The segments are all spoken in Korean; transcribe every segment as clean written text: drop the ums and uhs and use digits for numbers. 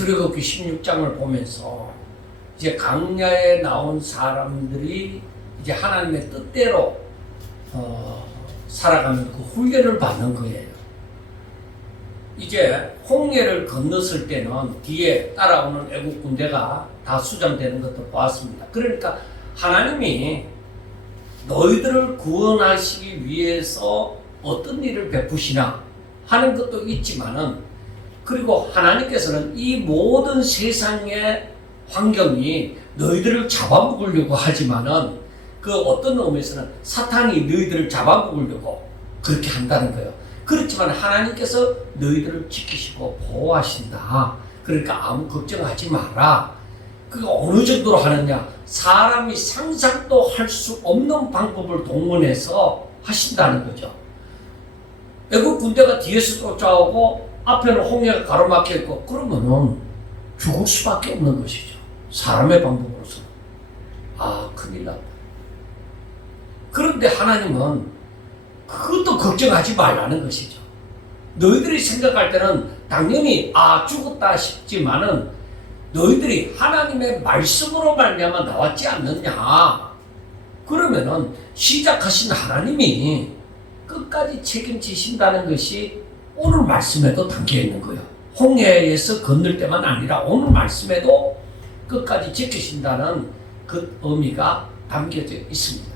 출애굽기 16장을 보면서 이제 광야에 나온 사람들이 이제 하나님의 뜻대로 살아가는 그 훈련을 받는 거예요. 이제 홍해를 건넜을 때는 뒤에 따라오는 애국 군대가 다 수장되는 것도 보았습니다. 그러니까 하나님이 너희들을 구원하시기 위해서 어떤 일을 베푸시나 하는 것도 있지만은, 그리고 하나님께서는 이 모든 세상의 환경이 너희들을 잡아먹으려고 하지만은 그 어떤 의미에서는 사탄이 너희들을 잡아먹으려고 그렇게 한다는 거예요. 그렇지만 하나님께서 너희들을 지키시고 보호하신다. 그러니까 아무 걱정하지 마라. 그게 어느 정도로 하느냐? 사람이 상상도 할 수 없는 방법을 동원해서 하신다는 거죠. 애국 군대가 뒤에서 쫓아오고 앞에는 홍해가 가로막혀 있고 그러면은 죽을 수밖에 없는 것이죠. 사람의 방법으로서. 큰일 났다. 그런데 하나님은 그것도 걱정하지 말라는 것이죠. 너희들이 생각할 때는 당연히 죽었다 싶지만은 너희들이 하나님의 말씀으로 말미암아 나왔지 않느냐. 그러면은 시작하신 하나님이 끝까지 책임지신다는 것이 오늘 말씀에도 담겨 있는 거예요. 홍해에서 건널 때만 아니라 오늘 말씀에도 끝까지 지키신다는 그 의미가 담겨져 있습니다.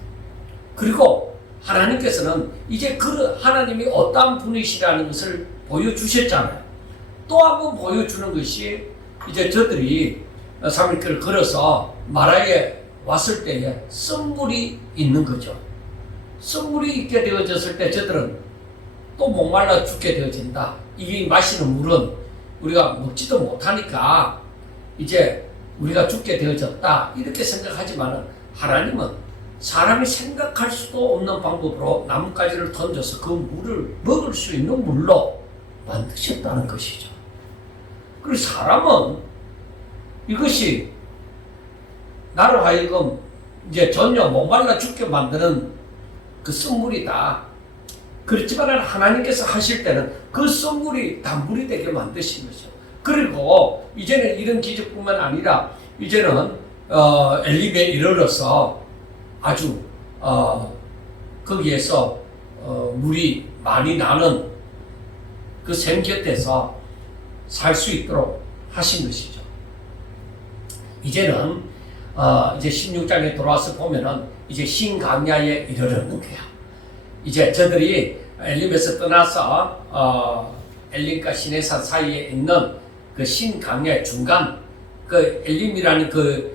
그리고 하나님께서는 이제 그 하나님이 어떠한 분이시라는 것을 보여주셨잖아요. 또 한 번 보여주는 것이 이제 저들이 3일길을 걸어서 마라에 왔을 때에 썸물이 있는 거죠. 썸물이 있게 되어졌을 때 저들은 또 목말라 죽게 되어진다. 이게 마시는 물은 우리가 먹지도 못하니까 이제 우리가 죽게 되어졌다. 이렇게 생각하지만 하나님은 사람이 생각할 수도 없는 방법으로 나뭇가지를 던져서 그 물을 먹을 수 있는 물로 만드셨다는 것이죠. 그리고 사람은 이것이 나를 하여금 이제 전혀 목말라 죽게 만드는 그 썸물이다. 그렇지만 하나님께서 하실 때는 그 썸물이 단물이 되게 만드신 거죠. 그리고 이제는 이런 기적뿐만 아니라 이제는 엘림에 이르러서 아주 거기에서 물이 많이 나는 그 샘 곁에서 살 수 있도록 하신 것이죠. 이제는 이제 16장에 돌아와서 보면은 이제 신강야에 이르르는 거야. 이제 저들이 엘림에서 떠나서 엘림과 시내산 사이에 있는 그 신강야의 중간, 그 엘림이라는 그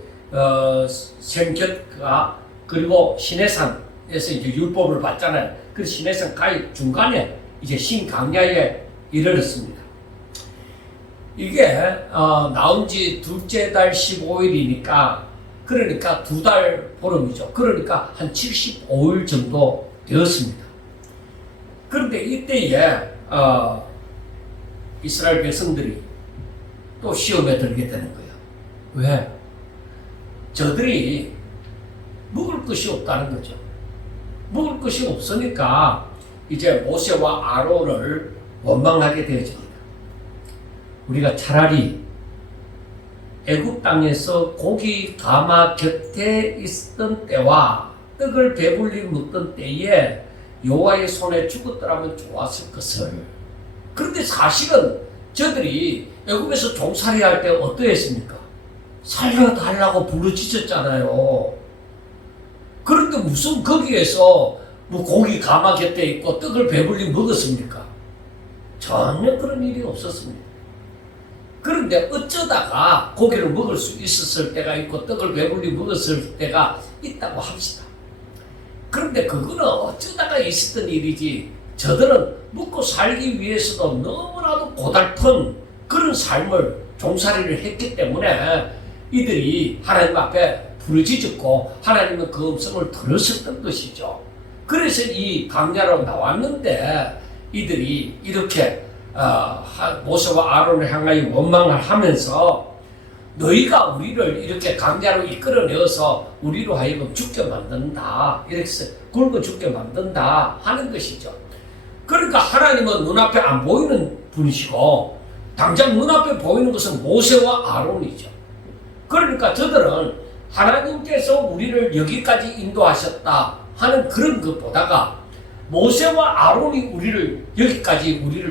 샘 곁과 그리고 시내산에서 이제 율법을 받잖아요. 그 시내산 가히 중간에 이제 신강야에 이르렀습니다. 이게 나온 지 둘째 달 15일이니까 그러니까 2달 보름이죠. 그러니까 한 75일 정도 되었습니다. 그런데 이때에 이스라엘 백성들이 또 시험에 들게 되는 거예요. 왜? 저들이 먹을 것이 없다는 거죠. 먹을 것이 없으니까 이제 모세와 아론을 원망하게 되어집니다. 우리가 차라리 애굽 땅에서 고기 가마 곁에 있었던 때와 떡을 배불리 먹던 때에 여호와의 손에 죽었더라면 좋았을 것을. 그런데 사실은 저들이 애굽에서 종살이 할 때 어떠했습니까? 살려달라고 부르짖었잖아요. 그런데 무슨 거기에서 뭐 고기 가마 곁에 있고 떡을 배불리 먹었습니까? 전혀 그런 일이 없었습니다. 그런데 어쩌다가 고기를 먹을 수 있었을 때가 있고 떡을 배불리 먹었을 때가 있다고 합시다. 그런데 그거는 어쩌다가 있었던 일이지 저들은 먹고 살기 위해서도 너무나도 고달픈 그런 삶을 종살이를 했기 때문에 이들이 하나님 앞에 부르짖었고 하나님은 그 음성을 들으셨던 것이죠. 그래서 이 광야로 나왔는데 이들이 이렇게 모세와 아론을 향하여 원망을 하면서 너희가 우리를 이렇게 광야로 이끌어내어서 우리로 하여금 죽게 만든다. 이렇게 굶어 죽게 만든다 하는 것이죠. 그러니까 하나님은 눈앞에 안 보이는 분이시고 당장 눈앞에 보이는 것은 모세와 아론이죠. 그러니까 저들은 하나님께서 우리를 여기까지 인도하셨다 하는 그런 것보다가 모세와 아론이 우리를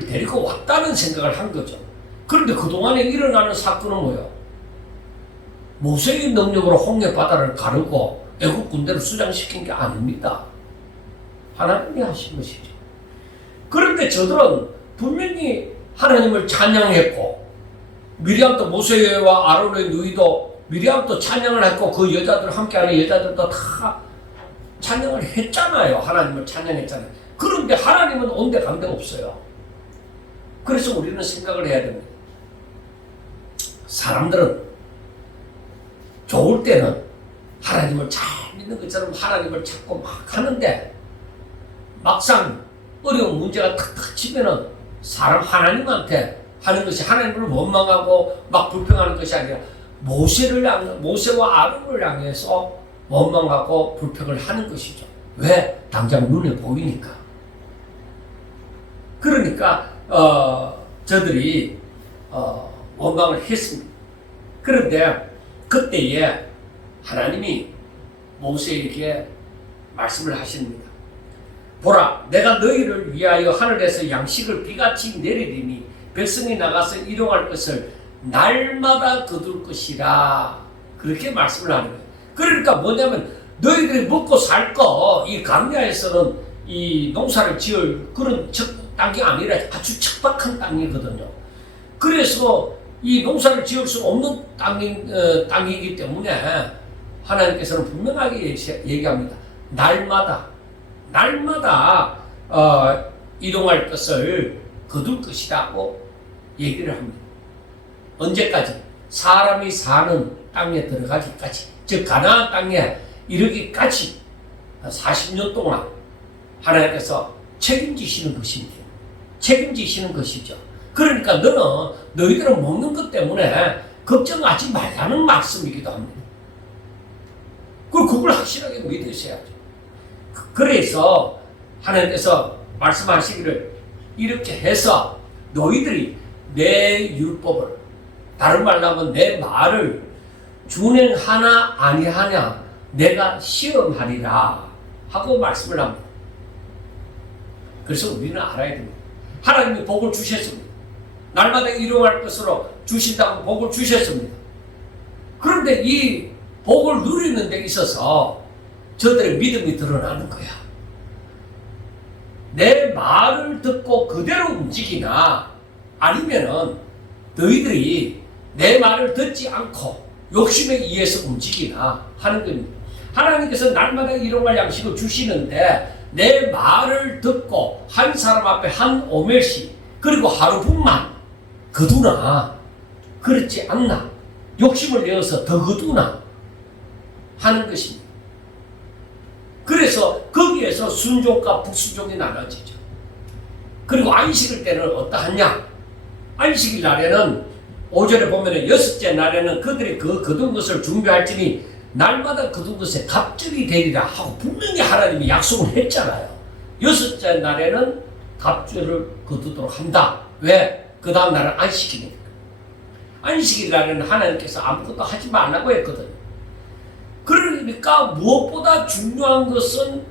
데리고 왔다는 생각을 한 거죠. 그런데 그동안에 일어나는 사건은 뭐예요? 모세의 능력으로 홍해 바다를 가르고 애국 군대를 수장시킨 게 아닙니다. 하나님이 하신 것이죠. 그런데 저들은 분명히 하나님을 찬양했고, 미리암도 모세와 아론의 누이도 미리암도 찬양을 했고, 그 여자들 함께하는 여자들도 다 찬양을 했잖아요. 하나님을 찬양했잖아요. 그런데 하나님은 온데간데 없어요. 그래서 우리는 생각을 해야 됩니다. 사람들은 좋을 때는 하나님을 잘 믿는 것처럼 하나님을 찾고 막 하는데, 막상 어려운 문제가 탁탁 치면은 사람 하나님한테 하는 것이 하나님을 원망하고 막 불평하는 것이 아니라 모세와 아론을 향해서 원망하고 불평을 하는 것이죠. 왜? 당장 눈에 보이니까. 그러니까 저들이 원망을 했습니다. 그런데 그때에 하나님이 모세에게 말씀을 하십니다. 보라, 내가 너희를 위하여 하늘에서 양식을 비같이 내리리니 백성이 나가서 일용할 것을 날마다 거둘 것이라. 그렇게 말씀을 하는 거예요. 그러니까 뭐냐면 너희들이 먹고 살 거, 이 강야에서는 이 농사를 지을 그런 땅이 아니라 아주 척박한 땅이거든요. 그래서 이 농사를 지을 수 없는 땅이기 때문에 하나님께서는 분명하게 얘기합니다. 날마다 이동할 것을 거둘 것이라고 얘기를 합니다. 언제까지? 사람이 사는 땅에 들어가기까지, 즉 가나안 땅에 이르기까지 40년 동안 하나님께서 책임지시는 것입니다. 책임지시는 것이죠. 그러니까 너희들은 먹는 것 때문에 걱정하지 말라는 말씀이기도 합니다. 그걸 확실하게 믿으셔야죠. 그래서 하나님께서 말씀하시기를 이렇게 해서 너희들이 내 율법을, 다른 말로 하면 내 말을 준행하나 아니하냐 내가 시험하리라 하고 말씀을 합니다. 그래서 우리는 알아야 됩니다. 하나님이 복을 주셨습니다. 날마다 일용할 것으로 주신다고 복을 주셨습니다. 그런데 이 복을 누리는 데 있어서 저들의 믿음이 드러나는 거야. 내 말을 듣고 그대로 움직이나 아니면은 너희들이 내 말을 듣지 않고 욕심에 의해서 움직이나 하는 겁니다. 하나님께서 날마다 일용할 양식을 주시는데 내 말을 듣고 한 사람 앞에 한 오멜씩 그리고 하루분만 거두나 그렇지 않나 욕심을 내어서 더 거두나 하는 것입니다. 그래서 거기에서 순종과 불순종이 나눠지죠. 그리고 안식일 때는 어떠하냐? 안식일 날에는 5절에 보면 여섯째 날에는 그들이 그 거둔 것을 준비할지니 날마다 거둔 것에 갑절이 되리라 하고 분명히 하나님이 약속을 했잖아요. 여섯째 날에는 갑절을 거두도록 한다. 왜? 그 다음 날은 안식일이니까. 안식일 날에는 하나님께서 아무것도 하지 말라고 했거든요. 그러니까 무엇보다 중요한 것은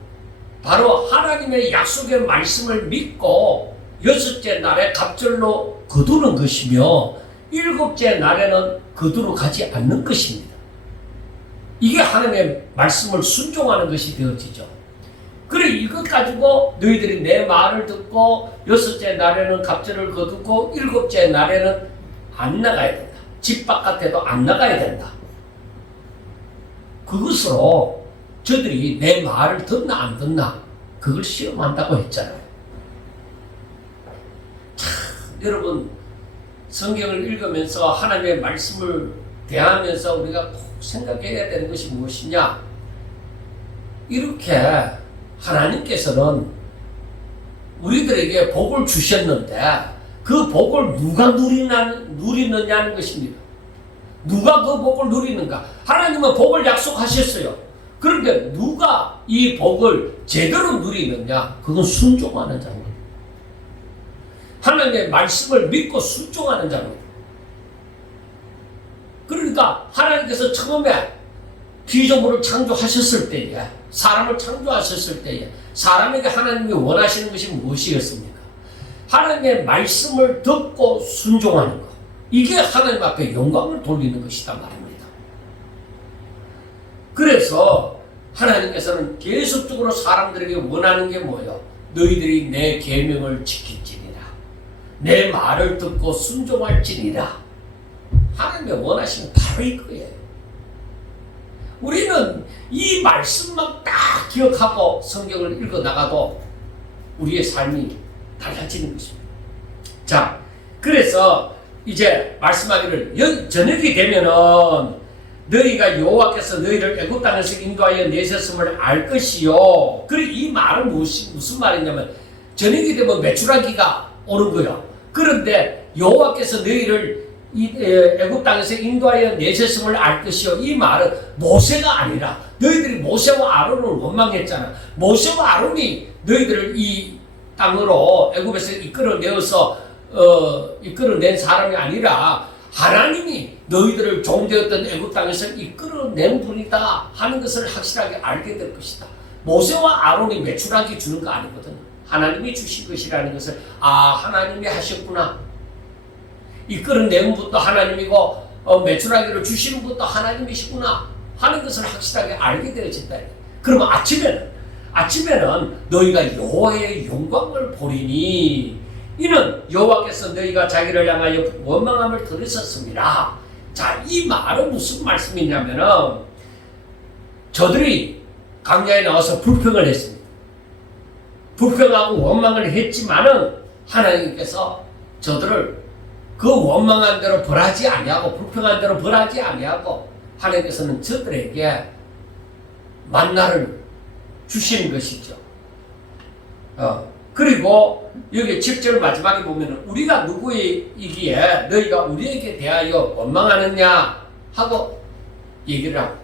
바로 하나님의 약속의 말씀을 믿고 여섯째 날에 갑절로 거두는 것이며 일곱째 날에는 거두러 가지 않는 것입니다. 이게 하나님의 말씀을 순종하는 것이 되어지죠. 그래 이것 가지고 너희들이 내 말을 듣고 여섯째 날에는 갑절을 거두고 일곱째 날에는 안 나가야 된다. 집 바깥에도 안 나가야 된다. 그것으로 저들이 내 말을 듣나 안 듣나 그걸 시험한다고 했잖아요. 참, 여러분 성경을 읽으면서 하나님의 말씀을 대하면서 우리가 꼭 생각해야 되는 것이 무엇이냐? 이렇게 하나님께서는 우리들에게 복을 주셨는데 그 복을 누가 누리느냐는 것입니다. 누가 그 복을 누리는가? 하나님은 복을 약속하셨어요. 그런데 누가 이 복을 제대로 누리느냐? 그건 순종하는 자입니다. 하나님의 말씀을 믿고 순종하는 자입니다. 그러니까 하나님께서 처음에 피조물을 창조하셨을 때에, 사람을 창조하셨을 때에 사람에게 하나님이 원하시는 것이 무엇이었습니까? 하나님의 말씀을 듣고 순종하는 것. 이게 하나님 앞에 영광을 돌리는 것이다 말입니다. 그래서 하나님께서는 계속적으로 사람들에게 원하는 게 뭐예요? 너희들이 내 계명을 지킬지니라. 내 말을 듣고 순종할지니라. 하나님의 원하시는 바로 이거예요. 우리는 이 말씀만 딱 기억하고 성경을 읽어나가도 우리의 삶이 달라지는 것입니다. 자, 그래서 이제 말씀하기를 저녁이 되면은 너희가 여호와께서 너희를 애굽 땅에서 인도하여 내셨음을 알 것이요. 그리고 이 말은 무슨 말이냐면 저녁이 되면 메추라기가 오는 거예요. 그런데 여호와께서 너희를 애굽 땅에서 인도하여 내셨음을 알 것이요. 이 말은 모세가 아니라 너희들이 모세와 아론을 원망했잖아. 모세와 아론이 너희들을 이 땅으로 애굽에서 이끌어낸 사람이 아니라 하나님이 너희들을 종되었던 애굽 땅에서 이끌어낸 분이다 하는 것을 확실하게 알게 될 것이다. 모세와 아론이 메추라기 주는 거 아니거든. 하나님이 주신 것이라는 것을 하나님이 하셨구나. 이끌어낸 분도 하나님이고 메추라기를 주시는 분도 하나님이시구나 하는 것을 확실하게 알게 되어진다. 그러면 아침에는 너희가 여호와의 영광을 보리니 이는 여호와께서 너희가 자기를 향하여 원망함을 들으셨습니다. 자, 이 말은 무슨 말씀이냐면은 저들이 광야에 나와서 불평을 했습니다. 불평하고 원망을 했지만은 하나님께서 저들을 그 원망한 대로 벌하지 아니하고 불평한 대로 벌하지 아니하고 하나님께서는 저들에게 만나를 주시는 것이죠. 그리고 여기 7절 마지막에 보면 우리가 누구이기에 너희가 우리에게 대하여 원망하느냐 하고 얘기를 하고,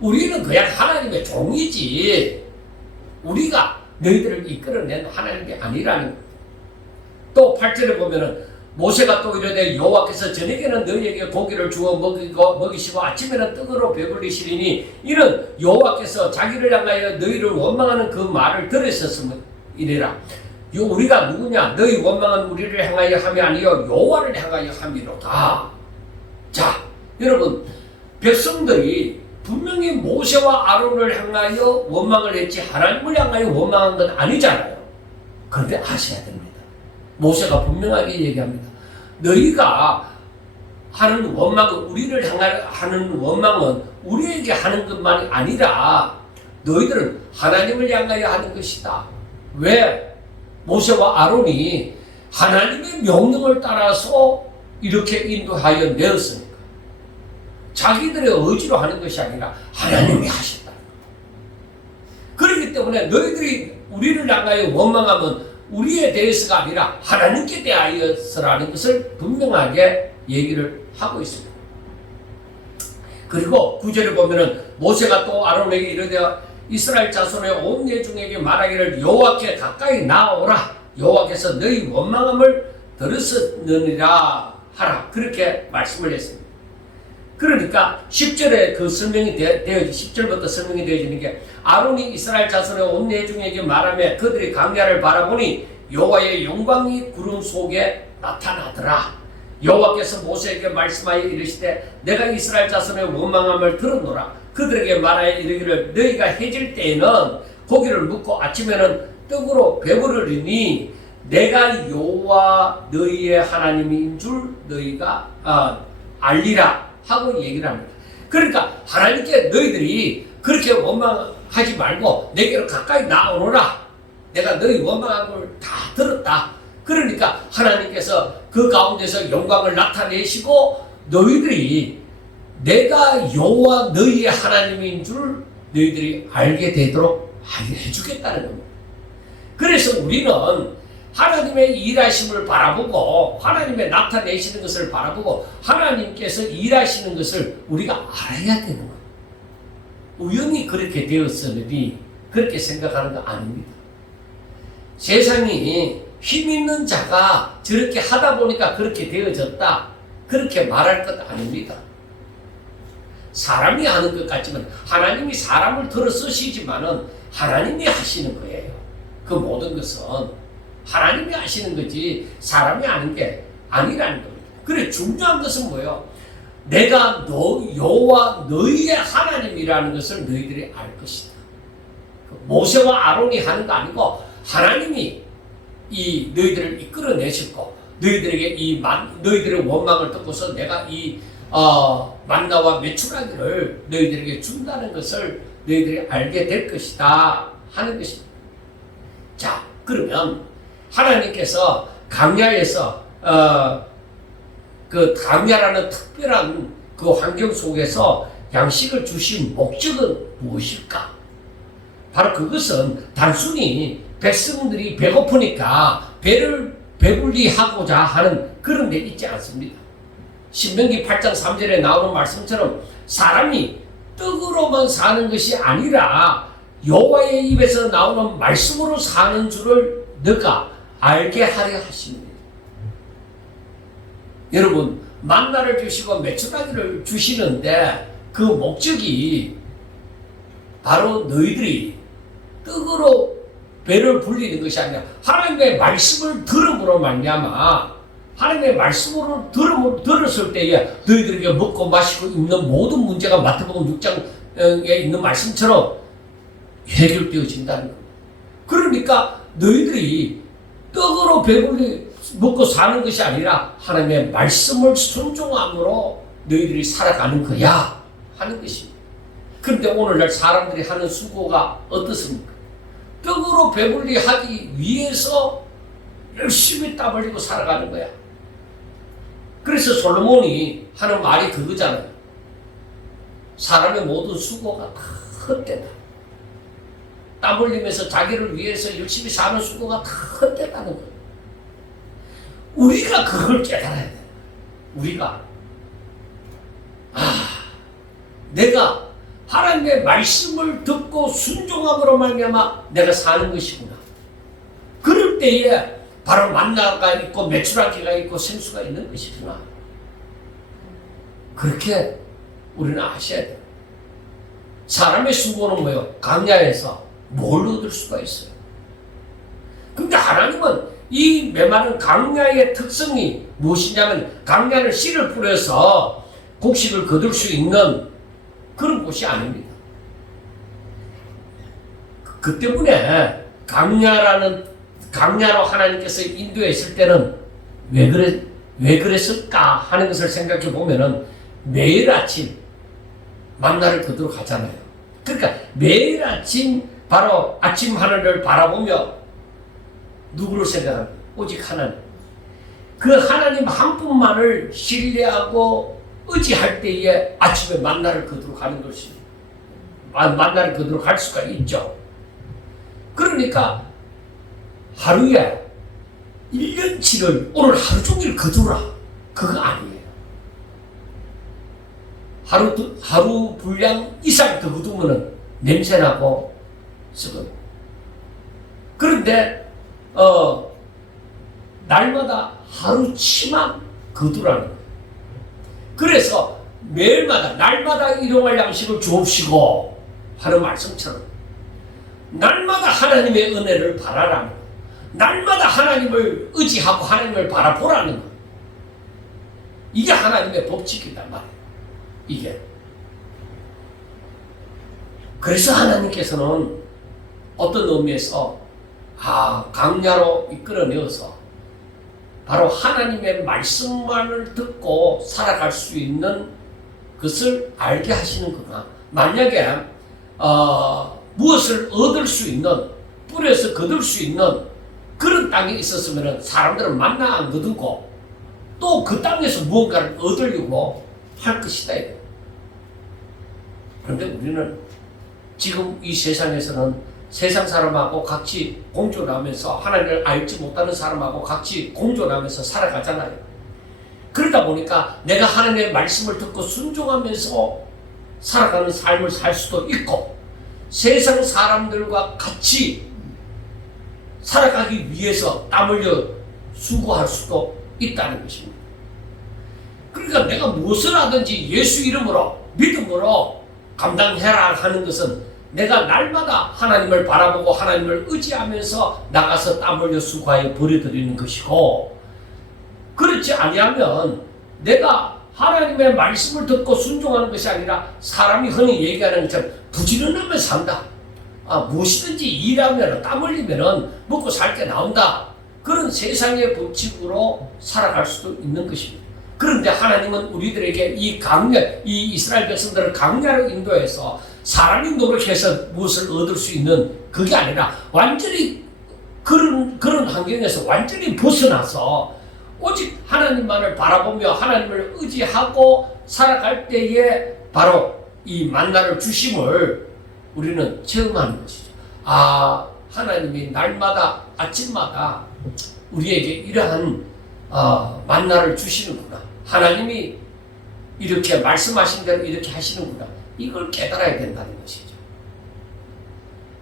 우리는 그냥 하나님의 종이지 우리가 너희들을 이끌어낸 하나님이 아니라는 거예요. 또 8절에 보면은 모세가 또 이르되 여호와께서 저녁에는 너희에게 고기를 주어 먹이시고 아침에는 떡으로 배불리시리니 이는 여호와께서 자기를 향하여 너희를 원망하는 그 말을 들으셨음이니라. 우리가 누구냐? 너희 원망한 우리를 향하여 함이 아니요 여호와를 향하여 함이로다. 자, 여러분, 백성들이 분명히 모세와 아론을 향하여 원망을 했지 하나님을 향하여 원망한 건 아니잖아요. 그런데 아셔야 됩니다. 모세가 분명하게 얘기합니다. 너희가 하는 원망은, 우리를 향하여 하는 원망은 우리에게 하는 것만이 아니라 너희들은 하나님을 향하여 하는 것이다. 왜? 모세와 아론이 하나님의 명령을 따라서 이렇게 인도하여 내었으니까. 자기들의 의지로 하는 것이 아니라 하나님이 하셨다. 그렇기 때문에 너희들이 우리를 향하여 원망하면 우리에 대해서가 아니라 하나님께 대하여서라는 것을 분명하게 얘기를 하고 있습니다. 그리고 9절에 보면은 모세가 또 아론에게 이르되 이스라엘 자손의 온 회중에게 말하기를 여호와께 가까이 나오라. 여호와께서 너희 원망함을 들으셨느니라 하라. 그렇게 말씀을 했습니다. 그러니까 10절에 그 설명이 10절부터 설명이 되어지는 게 아론이 이스라엘 자손의 온 회중에게 말하며 그들이 광야를 바라보니 여호와의 영광이 구름 속에 나타나더라. 여호와께서 모세에게 말씀하여 이르시되 내가 이스라엘 자손의 원망함을 들었노라. 그들에게 말하여 이르기를 너희가 해질 때에는 고기를 먹고 아침에는 떡으로 배부르리니 내가 여호와 너희의 하나님인 줄 너희가 알리라 하고 얘기를 합니다. 그러니까 하나님께 너희들이 그렇게 원망하지 말고 내게로 가까이 나오너라. 내가 너희 원망한 걸 다 들었다. 그러니까 하나님께서 그 가운데서 영광을 나타내시고 너희들이 내가 여호와 너희의 하나님인 줄 너희들이 알게 되도록 해주겠다는 겁니다. 그래서 우리는 하나님의 일하심을 바라보고 하나님의 나타내시는 것을 바라보고 하나님께서 일하시는 것을 우리가 알아야 되는 거예요. 우연히 그렇게 되었으니 그렇게 생각하는 거 아닙니다. 세상이 힘 있는 자가 저렇게 하다 보니까 그렇게 되어졌다. 그렇게 말할 것 아닙니다. 사람이 하는 것 같지만 하나님이 사람을 들어 쓰시지만은 하나님이 하시는 거예요. 그 모든 것은 하나님이 하시는 거지 사람이 하는 게 아니라는 겁니다. 그래 중요한 것은 뭐예요? 내가 여호와 너희의 하나님이라는 것을 너희들이 알 것이다. 모세와 아론이 하는 거 아니고 하나님이 이 너희들을 이끌어내셨고 너희들에게 너희들의 원망을 듣고서 내가 이 만나와 메추라기를 너희들에게 준다는 것을 너희들이 알게 될 것이다 하는 것입니다. 자, 그러면 하나님께서 강야에서 그 강야라는 특별한 그 환경 속에서 양식을 주신 목적은 무엇일까? 바로 그것은 단순히 백성들이 배고프니까 배를 배불리하고자 하는 그런 데 있지 않습니다. 신명기 8장 3절에 나오는 말씀처럼 사람이 떡으로만 사는 것이 아니라 여호와의 입에서 나오는 말씀으로 사는 줄을 너가 알게 하려 하십니다. 여러분 만나를 주시고 메추라기를 주시는데 그 목적이 바로 너희들이 떡으로 배를 불리는 것이 아니라 하나님의 말씀을 들음으로 말미암아 하나님의 말씀으로 들었을 때에 너희들에게 먹고 마시고 입는 모든 문제가 마태복음 6장에 있는 말씀처럼 해결되어진다는 겁니다. 그러니까 너희들이 떡으로 배불리 먹고 사는 것이 아니라 하나님의 말씀을 순종함으로 너희들이 살아가는 거야 하는 것입니다. 그런데 오늘날 사람들이 하는 수고가 어떻습니까? 떡으로 배불리 하기 위해서 열심히 땀 흘리고 살아가는 거야. 그래서 솔로몬이 하는 말이 그거잖아요. 사람의 모든 수고가 다 헛되다. 땀 흘리면서 자기를 위해서 열심히 사는 수고가 다 헛되다는 거예요. 우리가 그걸 깨달아야 돼. 우리가 내가 하나님의 말씀을 듣고 순종함으로 말미암아 내가 사는 것이구나. 그럴 때에 바로 만나가 있고 메추라기가 있고 생수가 있는 것이구나. 그렇게 우리는 아셔야 돼요. 사람의 수고는 뭐예요? 강야에서 뭘 얻을 수가 있어요. 근데 하나님은 이 메마른 강야의 특성이 무엇이냐면 강야는 씨를 뿌려서 곡식을 거둘 수 있는 그런 곳이 아닙니다. 그 때문에 강야로 하나님께서 인도했을 때는 왜 그랬을까 하는 것을 생각해 보면은 매일 아침 만나를 거두러 가잖아요. 그러니까 매일 아침 바로 아침 하늘을 바라보며 누구를 생각합니까? 오직 하나님. 그 하나님 한 분만을 신뢰하고 의지할 때에 아침에 만나를 거두러 가는 것이 만나를 거두러 갈 수가 있죠. 그러니까 하루에 1년치를 오늘 하루 종일 거두라 그거 아니에요. 하루 분량 이상 더 거두면 냄새나고 썩어요. 그런데 날마다 하루치만 거두라는 거예요. 그래서 매일마다 날마다 일용할 양식을 주옵시고 하는 말씀처럼 날마다 하나님의 은혜를 바라라는 거예요. 날마다 하나님을 의지하고 하나님을 바라보라는 거예요. 이게 하나님의 법칙이단 말이에요. 이게. 그래서 하나님께서는 어떤 의미에서 강야로 이끌어내어서 바로 하나님의 말씀만을 듣고 살아갈 수 있는 것을 알게 하시는구나. 만약에 무엇을 얻을 수 있는 뿌려서 거둘 수 있는 그런 땅에 있었으면 사람들은 만나 안 거두고 또 그 땅에서 무언가를 얻으려고 할 것이다. 그런데 우리는 지금 이 세상에서는 세상 사람하고 같이 공존하면서 하나님을 알지 못하는 사람하고 같이 공존하면서 살아가잖아요. 그러다 보니까 내가 하나님의 말씀을 듣고 순종하면서 살아가는 삶을 살 수도 있고 세상 사람들과 같이 살아가기 위해서 땀 흘려 수고할 수도 있다는 것입니다. 그러니까 내가 무엇을 하든지 예수 이름으로 믿음으로 감당해라 하는 것은 내가 날마다 하나님을 바라보고 하나님을 의지하면서 나가서 땀 흘려 수고하여 버려드리는 것이고, 그렇지 아니하면 내가 하나님의 말씀을 듣고 순종하는 것이 아니라 사람이 흔히 얘기하는 것처럼 부지런하면 산다. 무엇이든지 일하면 땀 흘리면 먹고 살 게 나온다. 그런 세상의 법칙으로 살아갈 수도 있는 것입니다. 그런데 하나님은 우리들에게 이 이스라엘 백성들을 강야로 인도해서 사람이 노력해서 무엇을 얻을 수 있는 그게 아니라 완전히 그런 환경에서 완전히 벗어나서 오직 하나님만을 바라보며 하나님을 의지하고 살아갈 때에 바로 이 만나를 주심을 우리는 체험하는 것이죠. 하나님이 날마다 아침마다 우리에게 이러한 만나를 주시는구나. 하나님이 이렇게 말씀하신 대로 이렇게 하시는구나. 이걸 깨달아야 된다는 것이죠.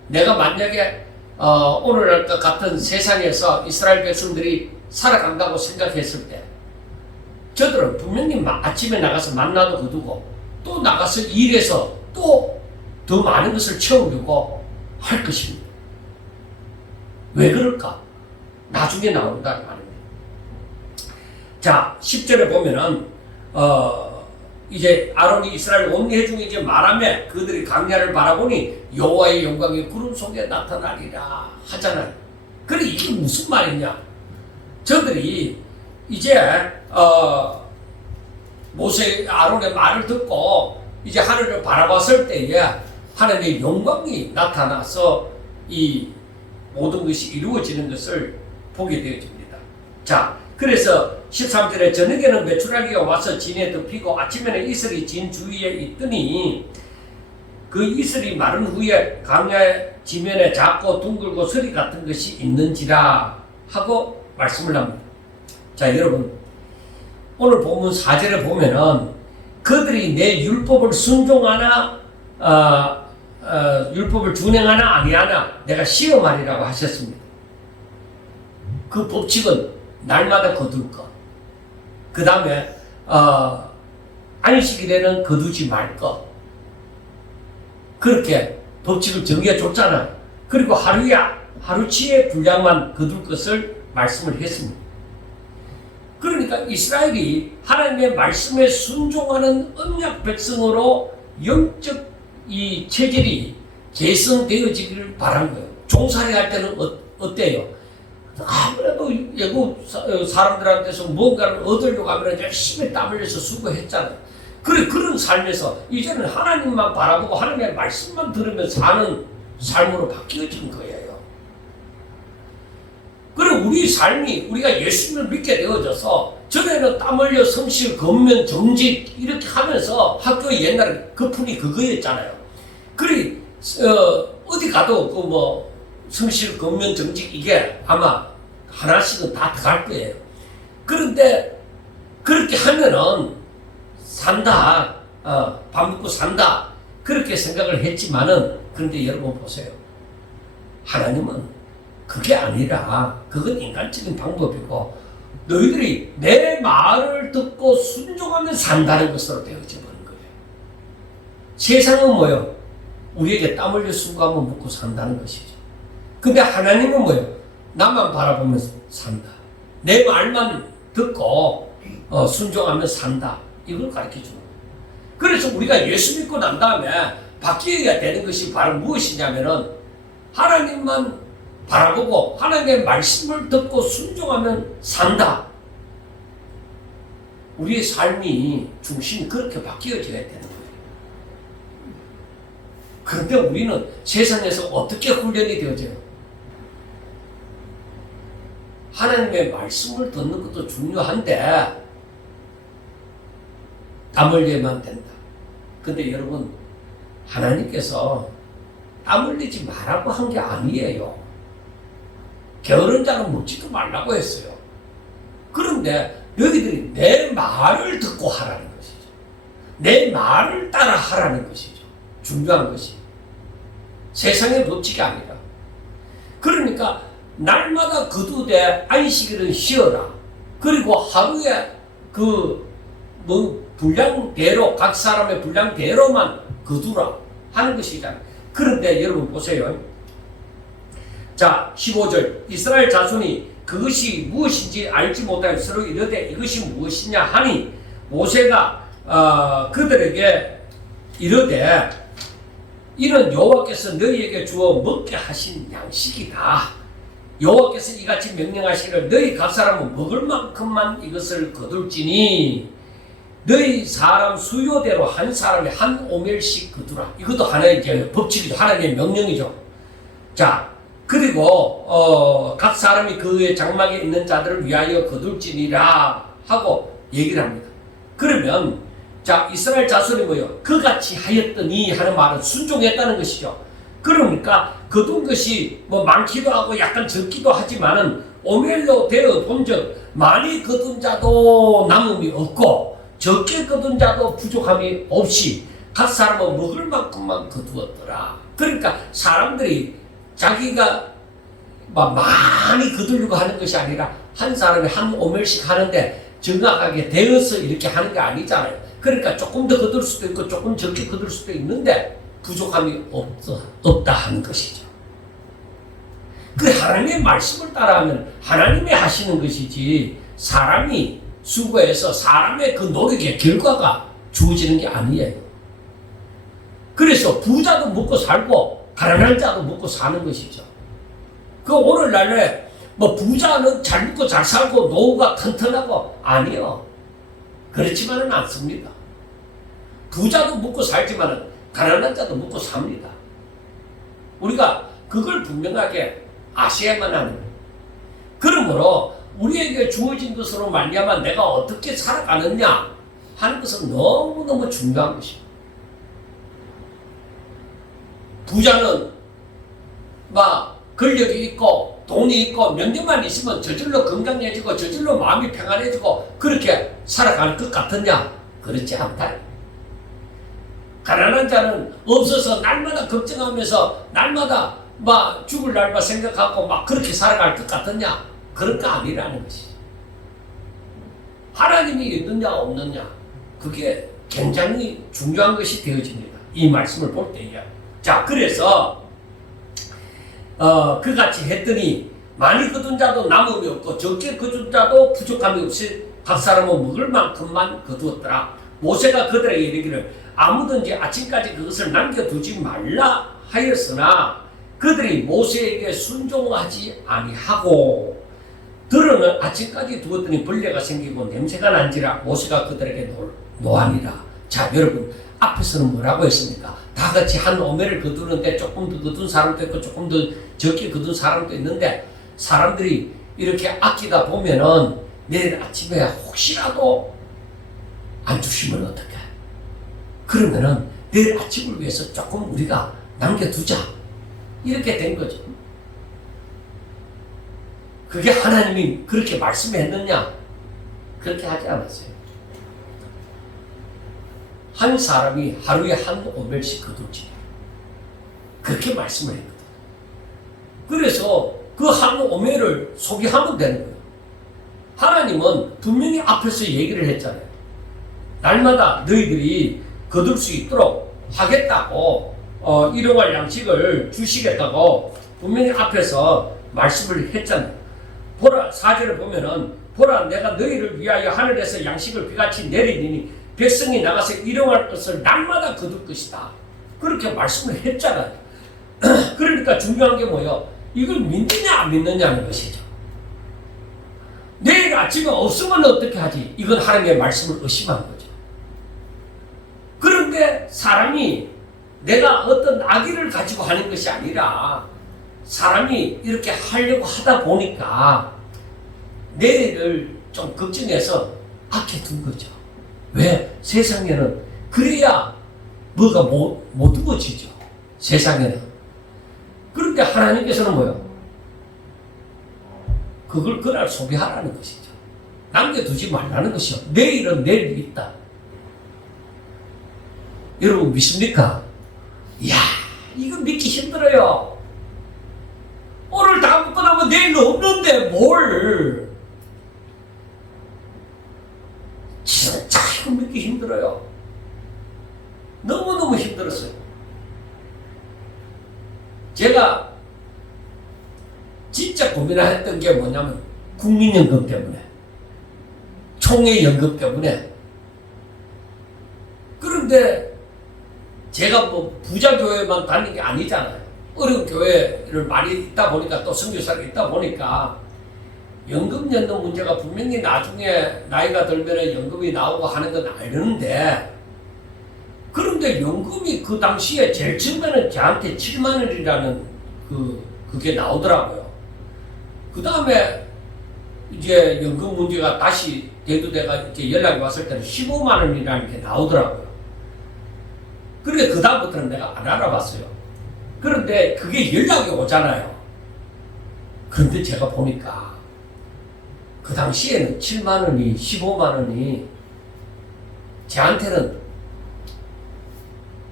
내가 만약에 오늘날과 같은 세상에서 이스라엘 백성들이 살아간다고 생각했을 때 저들은 분명히 아침에 나가서 만나도 거두고 또 나가서 일해서 또 더 많은 것을 채우려고 할 것입니다. 왜 그럴까? 나중에 나온다는 말입니다. 자, 10절에 보면은 이제 아론이 이스라엘 온 회중이 이제 말하며 그들이 강야를 바라보니 여호와의 영광이 구름 속에 나타나리라 하잖아요. 그래 이게 무슨 말이냐? 저들이 이제 아론의 말을 듣고 이제 하늘을 바라봤을 때에 하나님의 영광이 나타나서 이 모든 것이 이루어지는 것을 보게 되어집니다. 자, 그래서 13절에 저녁에는 메추라기가 와서 진에 덮이고 아침에는 이슬이 진 주위에 있더니 그 이슬이 마른 후에 강야의 지면에 작고 둥글고 서리 같은 것이 있는지라 하고 말씀을 합니다. 자, 여러분 오늘 본문 4절에 보면은 그들이 내 율법을 순종하나 율법을 준행하나 아니하나 내가 시험하리라고 하셨습니다. 그 법칙은 날마다 거둘 것. 그 다음에 안식일에는 거두지 말 것. 그렇게 법칙을 정해줬잖아요. 그리고 하루치의 분량만 거둘 것을 말씀을 했습니다. 그러니까 이스라엘이 하나님의 말씀에 순종하는 언약 백성으로 영적 이 체질이 개선되어지기를 바란 거예요. 종살이 할 때는 어때요? 아무래도 외국 사람들한테서 뭔가를 얻으려고 하면 열심히 땀 흘려서 수고했잖아요. 그런 삶에서 이제는 하나님만 바라보고 하나님의 말씀만 들으며 사는 삶으로 바뀌어진 거예요. 그리고 우리 삶이 우리가 예수님을 믿게 되어져서 전에는 땀 흘려 성실, 건면, 정직 이렇게 하면서 학교에 옛날에 거품이 그거였잖아요. 그리 어디 가도 성실, 건면, 정직 이게 아마 하나씩은 다 들어갈 거예요. 그런데 그렇게 하면은 산다, 밥 먹고 산다 그렇게 생각을 했지만은 그런데 여러분 보세요. 하나님은 그게 아니라 그건 인간적인 방법이고 너희들이 내 말을 듣고 순종하면 산다는 것으로 되어져 버린 거예요. 세상은 뭐예요? 우리에게 땀 흘려 수고하면 먹고 산다는 것이죠. 근데 하나님은 뭐예요? 나만 바라보면서 산다. 내 말만 듣고 순종하면 산다. 이걸 가르쳐주는 거예요. 그래서 우리가 예수 믿고 난 다음에 바뀌어야 되는 것이 바로 무엇이냐면은 하나님만 바라보고 하나님의 말씀을 듣고 순종하면 산다. 우리의 삶이 중심이 그렇게 바뀌어져야 되는 거예요. 그런데 우리는 세상에서 어떻게 훈련이 되어져요? 하나님의 말씀을 듣는 것도 중요한데 땀 흘려야만 된다. 근데 여러분 하나님께서 땀 흘리지 말라고 한 게 아니에요. 게으른 자는 묻지도 말라고 했어요. 그런데 너희들이 내 말을 듣고 하라는 것이죠. 내 말을 따라 하라는 것이죠. 중요한 것이 세상의 법칙이 아니라. 그러니까 날마다 거두되 안식일은 쉬어라. 그리고 하루에 분량대로, 각 사람의 분량대로만 거두라 하는 것이잖아요. 그런데 여러분 보세요. 자, 15절. 이스라엘 자손이 그것이 무엇인지 알지 못하여 서로 이르되 이것이 무엇이냐 하니 모세가 그들에게 이르되 이는 여호와께서 너희에게 주어 먹게 하신 양식이다. 여호와께서 이같이 명령하시기를 너희 각 사람은 먹을 만큼만 이것을 거둘지니 너희 사람 수요대로 한 사람이 한 오멜씩 거두라. 이것도 하나의 이제 법칙이죠. 하나의 명령이죠. 자, 그리고 각 사람이 그의 장막에 있는 자들을 위하여 거둘지니라 하고 얘기를 합니다. 그러면 자, 이스라엘 자손이 뭐요? 그같이 하였더니 하는 말은 순종했다는 것이죠. 그러니까 거둔 것이 뭐 많기도 하고 약간 적기도 하지만은 오멜로 되어 본즉 많이 거둔 자도 남음이 없고 적게 거둔 자도 부족함이 없이 각 사람은 먹을 만큼만 거두었더라. 그러니까 사람들이 자기가 막 많이 거두려고 하는 것이 아니라 한 사람이 한 오멜씩 하는데 정확하게 되어서 이렇게 하는 게 아니잖아요. 그러니까 조금 더 거둘 수도 있고 조금 적게 거둘 수도 있는데 부족함이 없다 하는 것이죠. 그 하나님의 말씀을 따라하면 하나님이 하시는 것이지 사람이 수고해서 사람의 그 노력의 결과가 주어지는 게 아니에요. 그래서 부자도 먹고 살고 가난한 자도 먹고 사는 것이죠. 그 오늘날에 뭐 부자는 잘 먹고 잘 살고 노후가 튼튼하고 아니요. 그렇지만은 않습니다. 부자도 먹고 살지만은 가난한 자도 먹고 삽니다. 우리가 그걸 분명하게 아셔야만 하는 거예요. 그러므로 우리에게 주어진 것으로 말미암아 내가 어떻게 살아가느냐 하는 것은 너무너무 중요한 것입니다. 부자는 막 권력이 있고 돈이 있고 명령만 있으면 저절로 건강해지고 저절로 마음이 평안해지고 그렇게 살아갈 것 같으냐? 그렇지 않다. 가난한 자는 없어서 날마다 걱정하면서 날마다 막 죽을 날만 생각하고 막 그렇게 살아갈 것 같으냐? 그런 거 아니라는 것이죠. 하나님이 있느냐 없느냐 그게 굉장히 중요한 것이 되어집니다. 이 말씀을 볼 때요. 자, 그래서 그같이 했더니 많이 거둔 자도 남음이 없고 적게 거둔 자도 부족함이 없이 각 사람은 먹을 만큼만 거두었더라. 모세가 그들에게 이르기를 아무든지 아침까지 그것을 남겨두지 말라 하였으나 그들이 모세에게 순종하지 아니하고 들어는 아침까지 두었더니 벌레가 생기고 냄새가 난지라 모세가 그들에게 노하니라. 자, 여러분 앞에서는 뭐라고 했습니까? 다 같이 한 오멜을 거두는데 조금 더 거둔 사람도 있고 조금 더 적게 거둔 사람도 있는데 사람들이 이렇게 아끼다 보면은 내일 아침에 혹시라도 안 주시면 어떡해? 그러면은 내일 아침을 위해서 조금 우리가 남겨두자. 이렇게 된 거죠. 그게 하나님이 그렇게 말씀했느냐? 그렇게 하지 않았어요. 한 사람이 하루에 한 오멜씩 거둘지 그렇게 말씀을 했거든. 그래서 그 한 오멜을 소비하면 되는 거예요. 하나님은 분명히 앞에서 얘기를 했잖아요. 날마다 너희들이 거둘 수 있도록 하겠다고 일용할 양식을 주시겠다고 분명히 앞에서 말씀을 했잖아요. 보라, 4절을 보면은 보라 내가 너희를 위하여 하늘에서 양식을 비같이 내리니 백성이 나가서 일용할 것을 날마다 거둘 것이다. 그렇게 말씀을 했잖아요. 그러니까 중요한 게 뭐예요? 이걸 믿느냐 안 믿느냐는 것이죠. 내일 아침에 없으면 어떻게 하지? 이건 하나님의 말씀을 의심한 거죠. 그런데 사람이 내가 어떤 악의를 가지고 하는 것이 아니라 사람이 이렇게 하려고 하다 보니까 내일을 좀 걱정해서 아껴둔 거죠. 왜? 세상에는 그래야 뭐가 못 두어지죠. 세상에는. 그런데 하나님께서는 뭐요? 그걸 그날 소비하라는 것이죠. 남겨두지 말라는 것이요. 내일은 내일이 있다. 여러분 믿습니까? 이야, 이거 믿기 힘들어요. 오늘 다 먹고 나면 내일 없는데 뭘. 진짜 이거 믿기 힘들어요. 너무너무 힘들었어요. 제가 진짜 고민했던 게 뭐냐면 국민연금 때문에, 총회연금 때문에. 그런데 제가 뭐 부자 교회만 다니는 게 아니잖아요. 어려운 교회를 많이 있다 보니까, 또 선교사가 있다 보니까 연금 연금 문제가 분명히 나중에 나이가 들면 연금이 나오고 하는 건 알는데, 그런데 연금이 그 당시에 제일 처음에는 저한테 7만 원이라는 그게 나오더라고요. 그 다음에 이제 연금 문제가 다시 대두돼가 이렇게 연락이 왔을 때는 15만 원이라는 게 나오더라고요. 그런데 그 다음부터는 내가 안 알아봤어요. 그런데 그게 연락이 오잖아요. 그런데 제가 보니까 그 당시에는 7만 원이, 15만 원이 저한테는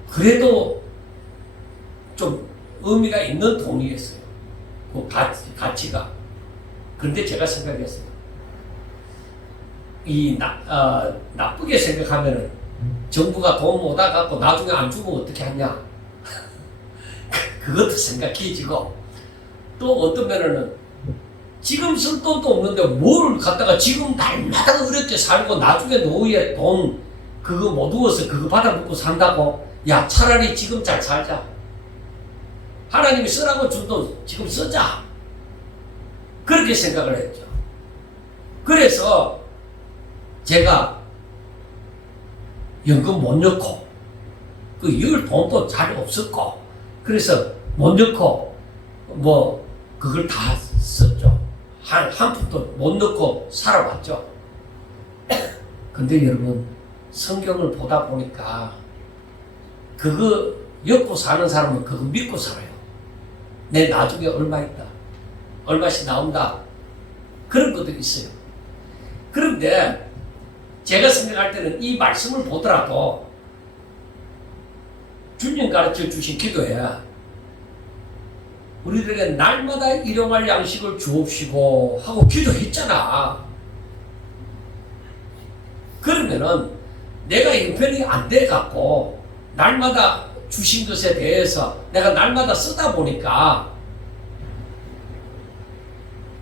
그래도 좀 의미가 있는 돈이었어요. 그 가치가. 그런데 제가 생각했어요. 나쁘게 생각하면은 정부가 돈 못 와갖고 나중에 안 주면 어떻게 하냐. 그것도 생각해지고, 또 어떤 면에는 지금 쓸 돈도 없는데 뭘 갖다가 지금 날마다 어렵게 살고 나중에 노후에 돈 그거 못 얻어서 그거 받아먹고 산다고? 야, 차라리 지금 잘 살자. 하나님이 쓰라고 준 돈 지금 쓰자. 그렇게 생각을 했죠. 그래서 제가 연금 못 넣고, 이을 돈도 잘 없었고, 그래서 못 넣고, 그걸 다 썼죠. 한 푼도 못 넣고 살아왔죠. 근데 여러분, 성경을 보다 보니까, 그거 엮고 사는 사람은 그거 믿고 살아요. 내 나중에 얼마 있다, 얼마씩 나온다, 그런 것도 있어요. 그런데 제가 생각할 때는 이 말씀을 보더라도 주님 가르쳐 주신 기도에 우리들에게 날마다 일용할 양식을 주옵시고 하고 기도했잖아. 그러면은 내가 형편이 안 돼갖고 날마다 주신 것에 대해서 내가 날마다 쓰다 보니까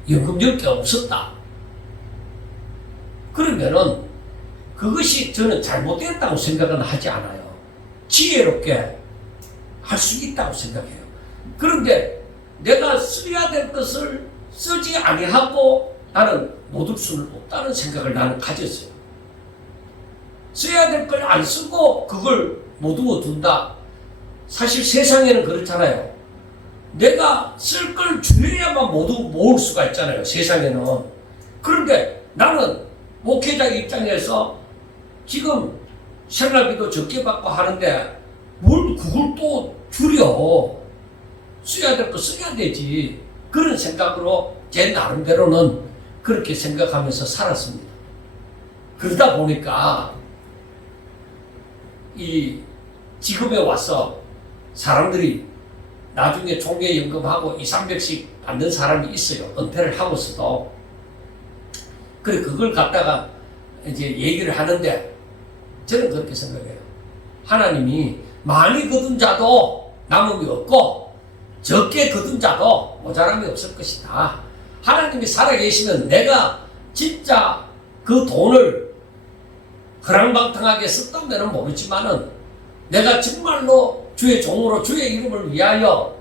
연금 10개 없었다. 그러면은 그것이 저는 잘못됐다고 생각은 하지 않아요. 지혜롭게 할 수 있다고 생각해요. 그런데 내가 써야 될 것을 쓰지 아니하고 나는 못 얻을 수는 없다는 생각을 나는 가졌어요. 써야 될 걸 안 쓰고 그걸 못 얻어둔다. 사실 세상에는 그렇잖아요. 내가 쓸 걸 줄여야만 모을 수가 있잖아요. 세상에는. 그런데 나는 목회자 입장에서 지금 생활비도 적게 받고 하는데 뭘 그걸 또 줄여. 써야 될 거 써야 되지. 그런 생각으로 제 나름대로는 그렇게 생각하면서 살았습니다. 그러다 보니까 이 지금에 와서 사람들이 나중에 총계연금하고 200~300씩 받는 사람이 있어요. 은퇴를 하고서도. 그래, 그걸 갖다가 이제 얘기를 하는데 저는 그렇게 생각해요. 하나님이 많이 거둔 자도 남음이 없고 적게 거둔 자도 모자람이 없을 것이다. 하나님이 살아계시면 내가 진짜 그 돈을 허랑방탕하게 썼다면 모르지만은 내가 정말로 주의 종으로 주의 이름을 위하여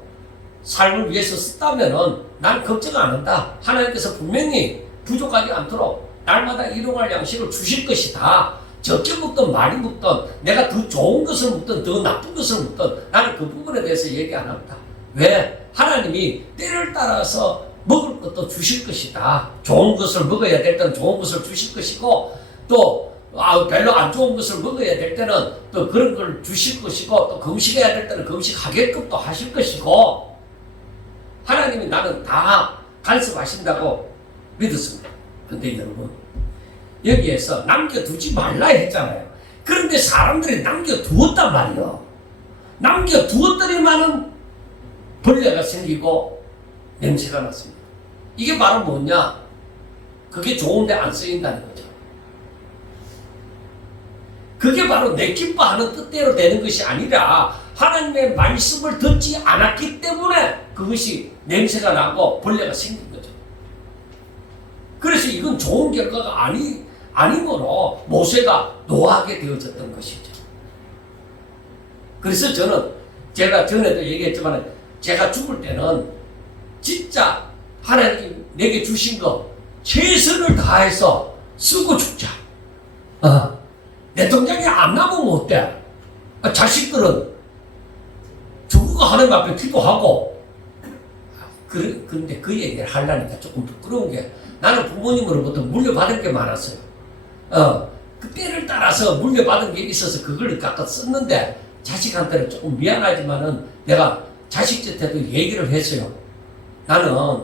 삶을 위해서 썼다면은 난 걱정 안 한다. 하나님께서 분명히 부족하지 않도록 날마다 일용할 양식을 주실 것이다. 적게 먹든 많이 먹든 내가 더 좋은 것을 먹든 더 나쁜 것을 먹든 나는 그 부분에 대해서 얘기 안 합니다. 왜? 하나님이 때를 따라서 먹을 것도 주실 것이다. 좋은 것을 먹어야 될 때는 좋은 것을 주실 것이고, 또 별로 안 좋은 것을 먹어야 될 때는 또 그런 걸 주실 것이고, 또 금식해야 될 때는 금식하게끔 또 하실 것이고, 하나님이 나는 다 간섭하신다고 믿었습니다. 근데 여러분, 여기에서 남겨두지 말라 했잖아요. 그런데 사람들이 남겨두었단 말이에요. 남겨두었더니만은 벌레가 생기고 냄새가 났습니다. 이게 바로 뭐냐? 그게 좋은데 안 쓰인다는 거죠. 그게 바로 내 기뻐하는 뜻대로 되는 것이 아니라 하나님의 말씀을 듣지 않았기 때문에 그것이 냄새가 나고 벌레가 생긴 거죠. 그래서 이건 좋은 결과가 아니므로 모세가 노하게 되어졌던 것이죠. 그래서 저는 제가 전에도 얘기했지만 제가 죽을 때는 진짜 하나님이 내게 주신 거 최선을 다해서 쓰고 죽자. 내 동작이 안 나면 어때? 자식들은 죽고 하나님 앞에 기도하고. 그런데 그 얘기를 하려니까 조금 부끄러운 게 나는 부모님으로부터 물려받은 게 많았어요. 그 때를 따라서 물려받은 게 있어서 그걸 갖다 썼는데 자식한테는 조금 미안하지만은 내가 자식한테도 얘기를 했어요. 나는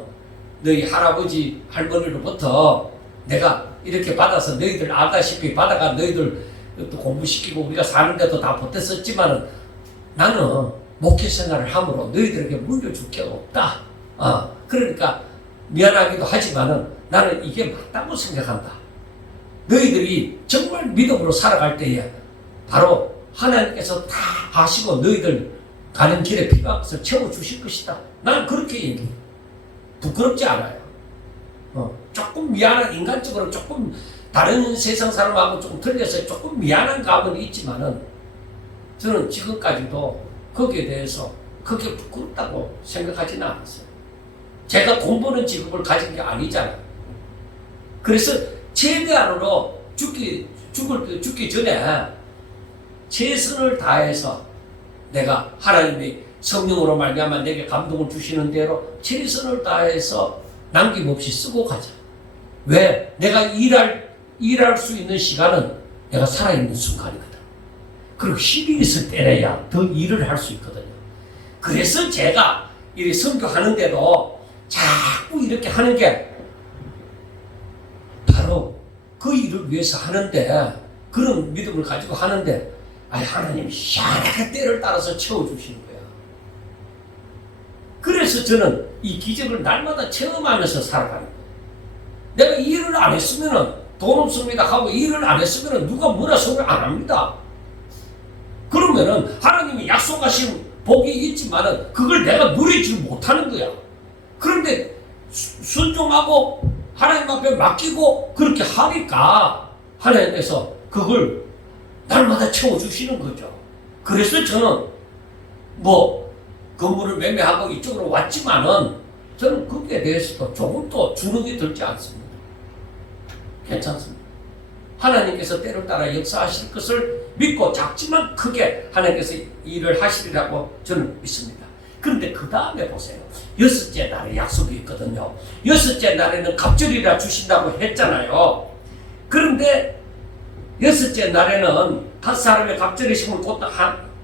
너희 할아버지 할머니로부터 내가 이렇게 받아서 너희들 알다시피 받아가 너희들 또 공부시키고 우리가 사는데도 다 보탰었지만은 나는 목회 생활을 함으로 너희들에게 물려줄 게 없다. 그러니까 미안하기도 하지만은 나는 이게 맞다고 생각한다. 너희들이 정말 믿음으로 살아갈 때에 바로 하나님께서 다 아시고 너희들 가는 길에 필요한 것을 채워주실 것이다. 나는 그렇게 얘기해요. 부끄럽지 않아요. 조금 미안한, 인간적으로 조금 다른 세상 사람하고 조금 틀려서 조금 미안한 감은 있지만은 저는 지금까지도 거기에 대해서 그게 부끄럽다고 생각하지는 않았어요. 제가 돈 버는 직업을 가진 게 아니잖아요. 그래서 최대한으로 죽기 전에 최선을 다해서 내가 하나님이 성령으로 말미암아 내게 감동을 주시는 대로 최선을 다해서 남김없이 쓰고 가자. 왜? 내가 일할 수 있는 시간은 내가 살아있는 순간이거든. 그리고 힘이 있을 때래야 더 일을 할 수 있거든요. 그래서 제가 이 선교하는데도 자꾸 이렇게 하는 게 바로 그 일을 위해서 하는데, 그런 믿음을 가지고 하는데 하나님이 희한하게 때를 따라서 채워주시는 거야. 그래서 저는 이 기적을 날마다 체험하면서 살아가는 거예요. 내가 일을 안 했으면은 돈 없습니다 하고 일을 안 했으면은 누가 뭐라 소리 안 합니다. 그러면은 하나님이 약속하신 복이 있지만은 그걸 내가 누리지 못하는 거야. 그런데 순종하고 하나님 앞에 맡기고 그렇게 하니까 하나님께서 그걸 날마다 채워주시는 거죠. 그래서 저는 건물을 매매하고 이쪽으로 왔지만은 저는 거기에 대해서도 조금도 주눅이 들지 않습니다. 괜찮습니다. 하나님께서 때를 따라 역사하실 것을 믿고 작지만 크게 하나님께서 일을 하시리라고 저는 믿습니다. 그런데 그 다음에 보세요. 6째 날에 약속이 있거든요. 6째 날에는 갑절이라 주신다고 했잖아요. 그런데 6째 날에는 각 사람의 갑절이심을 곧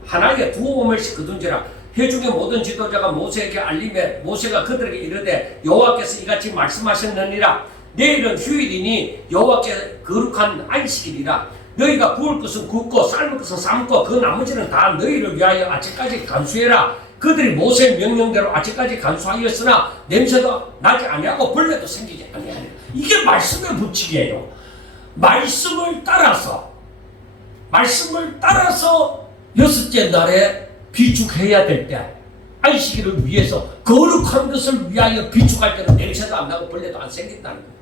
하나에 두 오멜씩 거둔지라 회중의 모든 지도자가 모세에게 알림해 모세가 그들에게 이르되 여호와께서 이같이 말씀하셨느니라. 내일은 휴일이니 여호와께 거룩한 안식일이라. 너희가 구울 것은 굽고 삶을 것은 삶고 그 나머지는 다 너희를 위하여 아직까지 간수해라. 그들이 모세의 명령대로 아직까지 간수하였으나 냄새도 나지 아니하고 벌레도 생기지 아니하리라. 이게 말씀의 법칙이에요. 말씀을 따라서 6째 날에 비축해야 될 때 안식일을 위해서 거룩한 것을 위하여 비축할 때는 냄새도 안 나고 벌레도 안 생긴다는 거예요.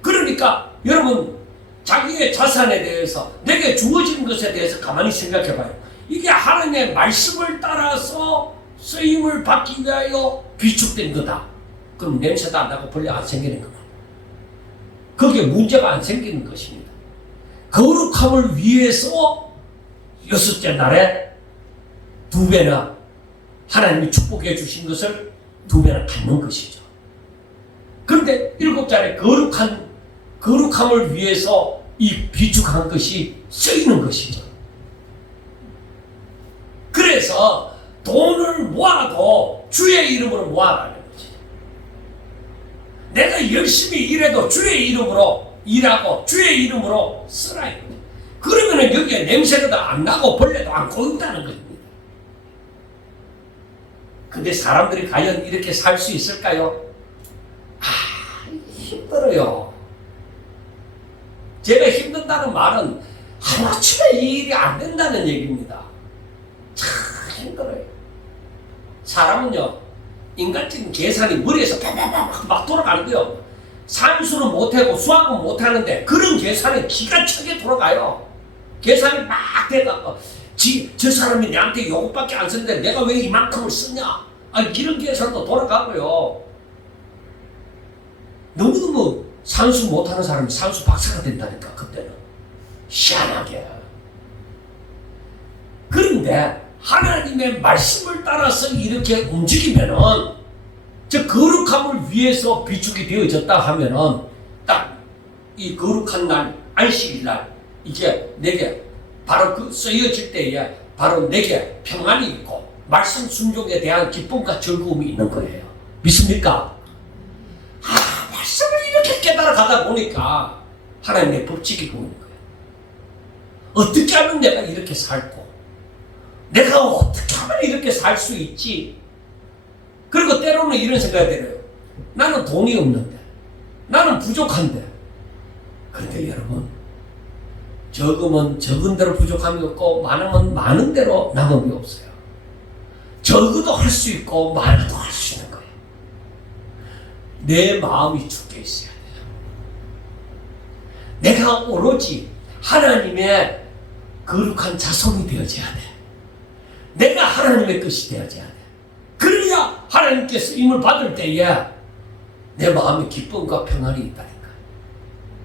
그러니까 여러분 자기의 자산에 대해서 내게 주어진 것에 대해서 가만히 생각해봐요. 이게 하나님의 말씀을 따라서 쓰임을 받기 위하여 비축된 거다. 그럼 냄새도 안 나고 벌레 안 생기는 겁니다. 거기에 문제가 안 생기는 것입니다. 거룩함을 위해서 6째 날에 2배나 하나님이 축복해 주신 것을 2배나 받는 것이죠. 그런데 7자리에 거룩함을 위해서 이 비축한 것이 쓰이는 것이죠. 그래서 돈을 모아도 주의 이름으로 모아라는 거지. 내가 열심히 일해도 주의 이름으로 일하고 주의 이름으로 쓰라 이거지. 그러면은 여기에 냄새도 안 나고 벌레도 안 꼬인다는 겁니다. 근데 사람들이 과연 이렇게 살 수 있을까요? 힘들어요. 제가 힘든다는 말은 하루아침에 이 일이 안 된다는 얘기입니다. 참 힘들어요. 사람은요, 인간적인 계산이 머리에서 막 돌아가는 거예요. 산수는 못하고 수학은 못하는데 그런 계산이 기가 차게 돌아가요. 계산이 막 돼가고 저 사람이 내한테 요것밖에 안 쓰는데 내가 왜 이만큼을 쓰냐, 이런 계산도 돌아가고요. 너무너무 산수 못하는 사람이 산수 박사가 된다니까, 그때는. 희한하게. 그런데 하나님의 말씀을 따라서 이렇게 움직이면은, 저 거룩함을 위해서 비축이 되어졌다 하면은, 딱 이 거룩한 날, 안식일 날, 이게 내게 바로 그 쓰여질 때에 바로 내게 평안이 있고 말씀 순종에 대한 기쁨과 즐거움이 있는 거예요. 믿습니까? 말씀을 이렇게 깨달아 가다 보니까 하나님의 법칙이 보이는 거예요. 어떻게 하면 내가 이렇게 살고, 내가 어떻게 하면 이렇게 살 수 있지? 그리고 때로는 이런 생각이 들어요. 나는 돈이 없는데, 나는 부족한데. 그런데 여러분, 적으면 적은 대로 부족함이 없고 많으면 많은 대로 남음이 없어요. 적어도 할 수 있고 많아도 할 수 있는 거예요. 내 마음이 죽게 있어야 돼요. 내가 오로지 하나님의 거룩한 자손이 되어져야 돼. 내가 하나님의 것이 되어져야 돼. 그래야 하나님께 쓰임을 받을 때에 내 마음에 기쁨과 평안이 있다니까.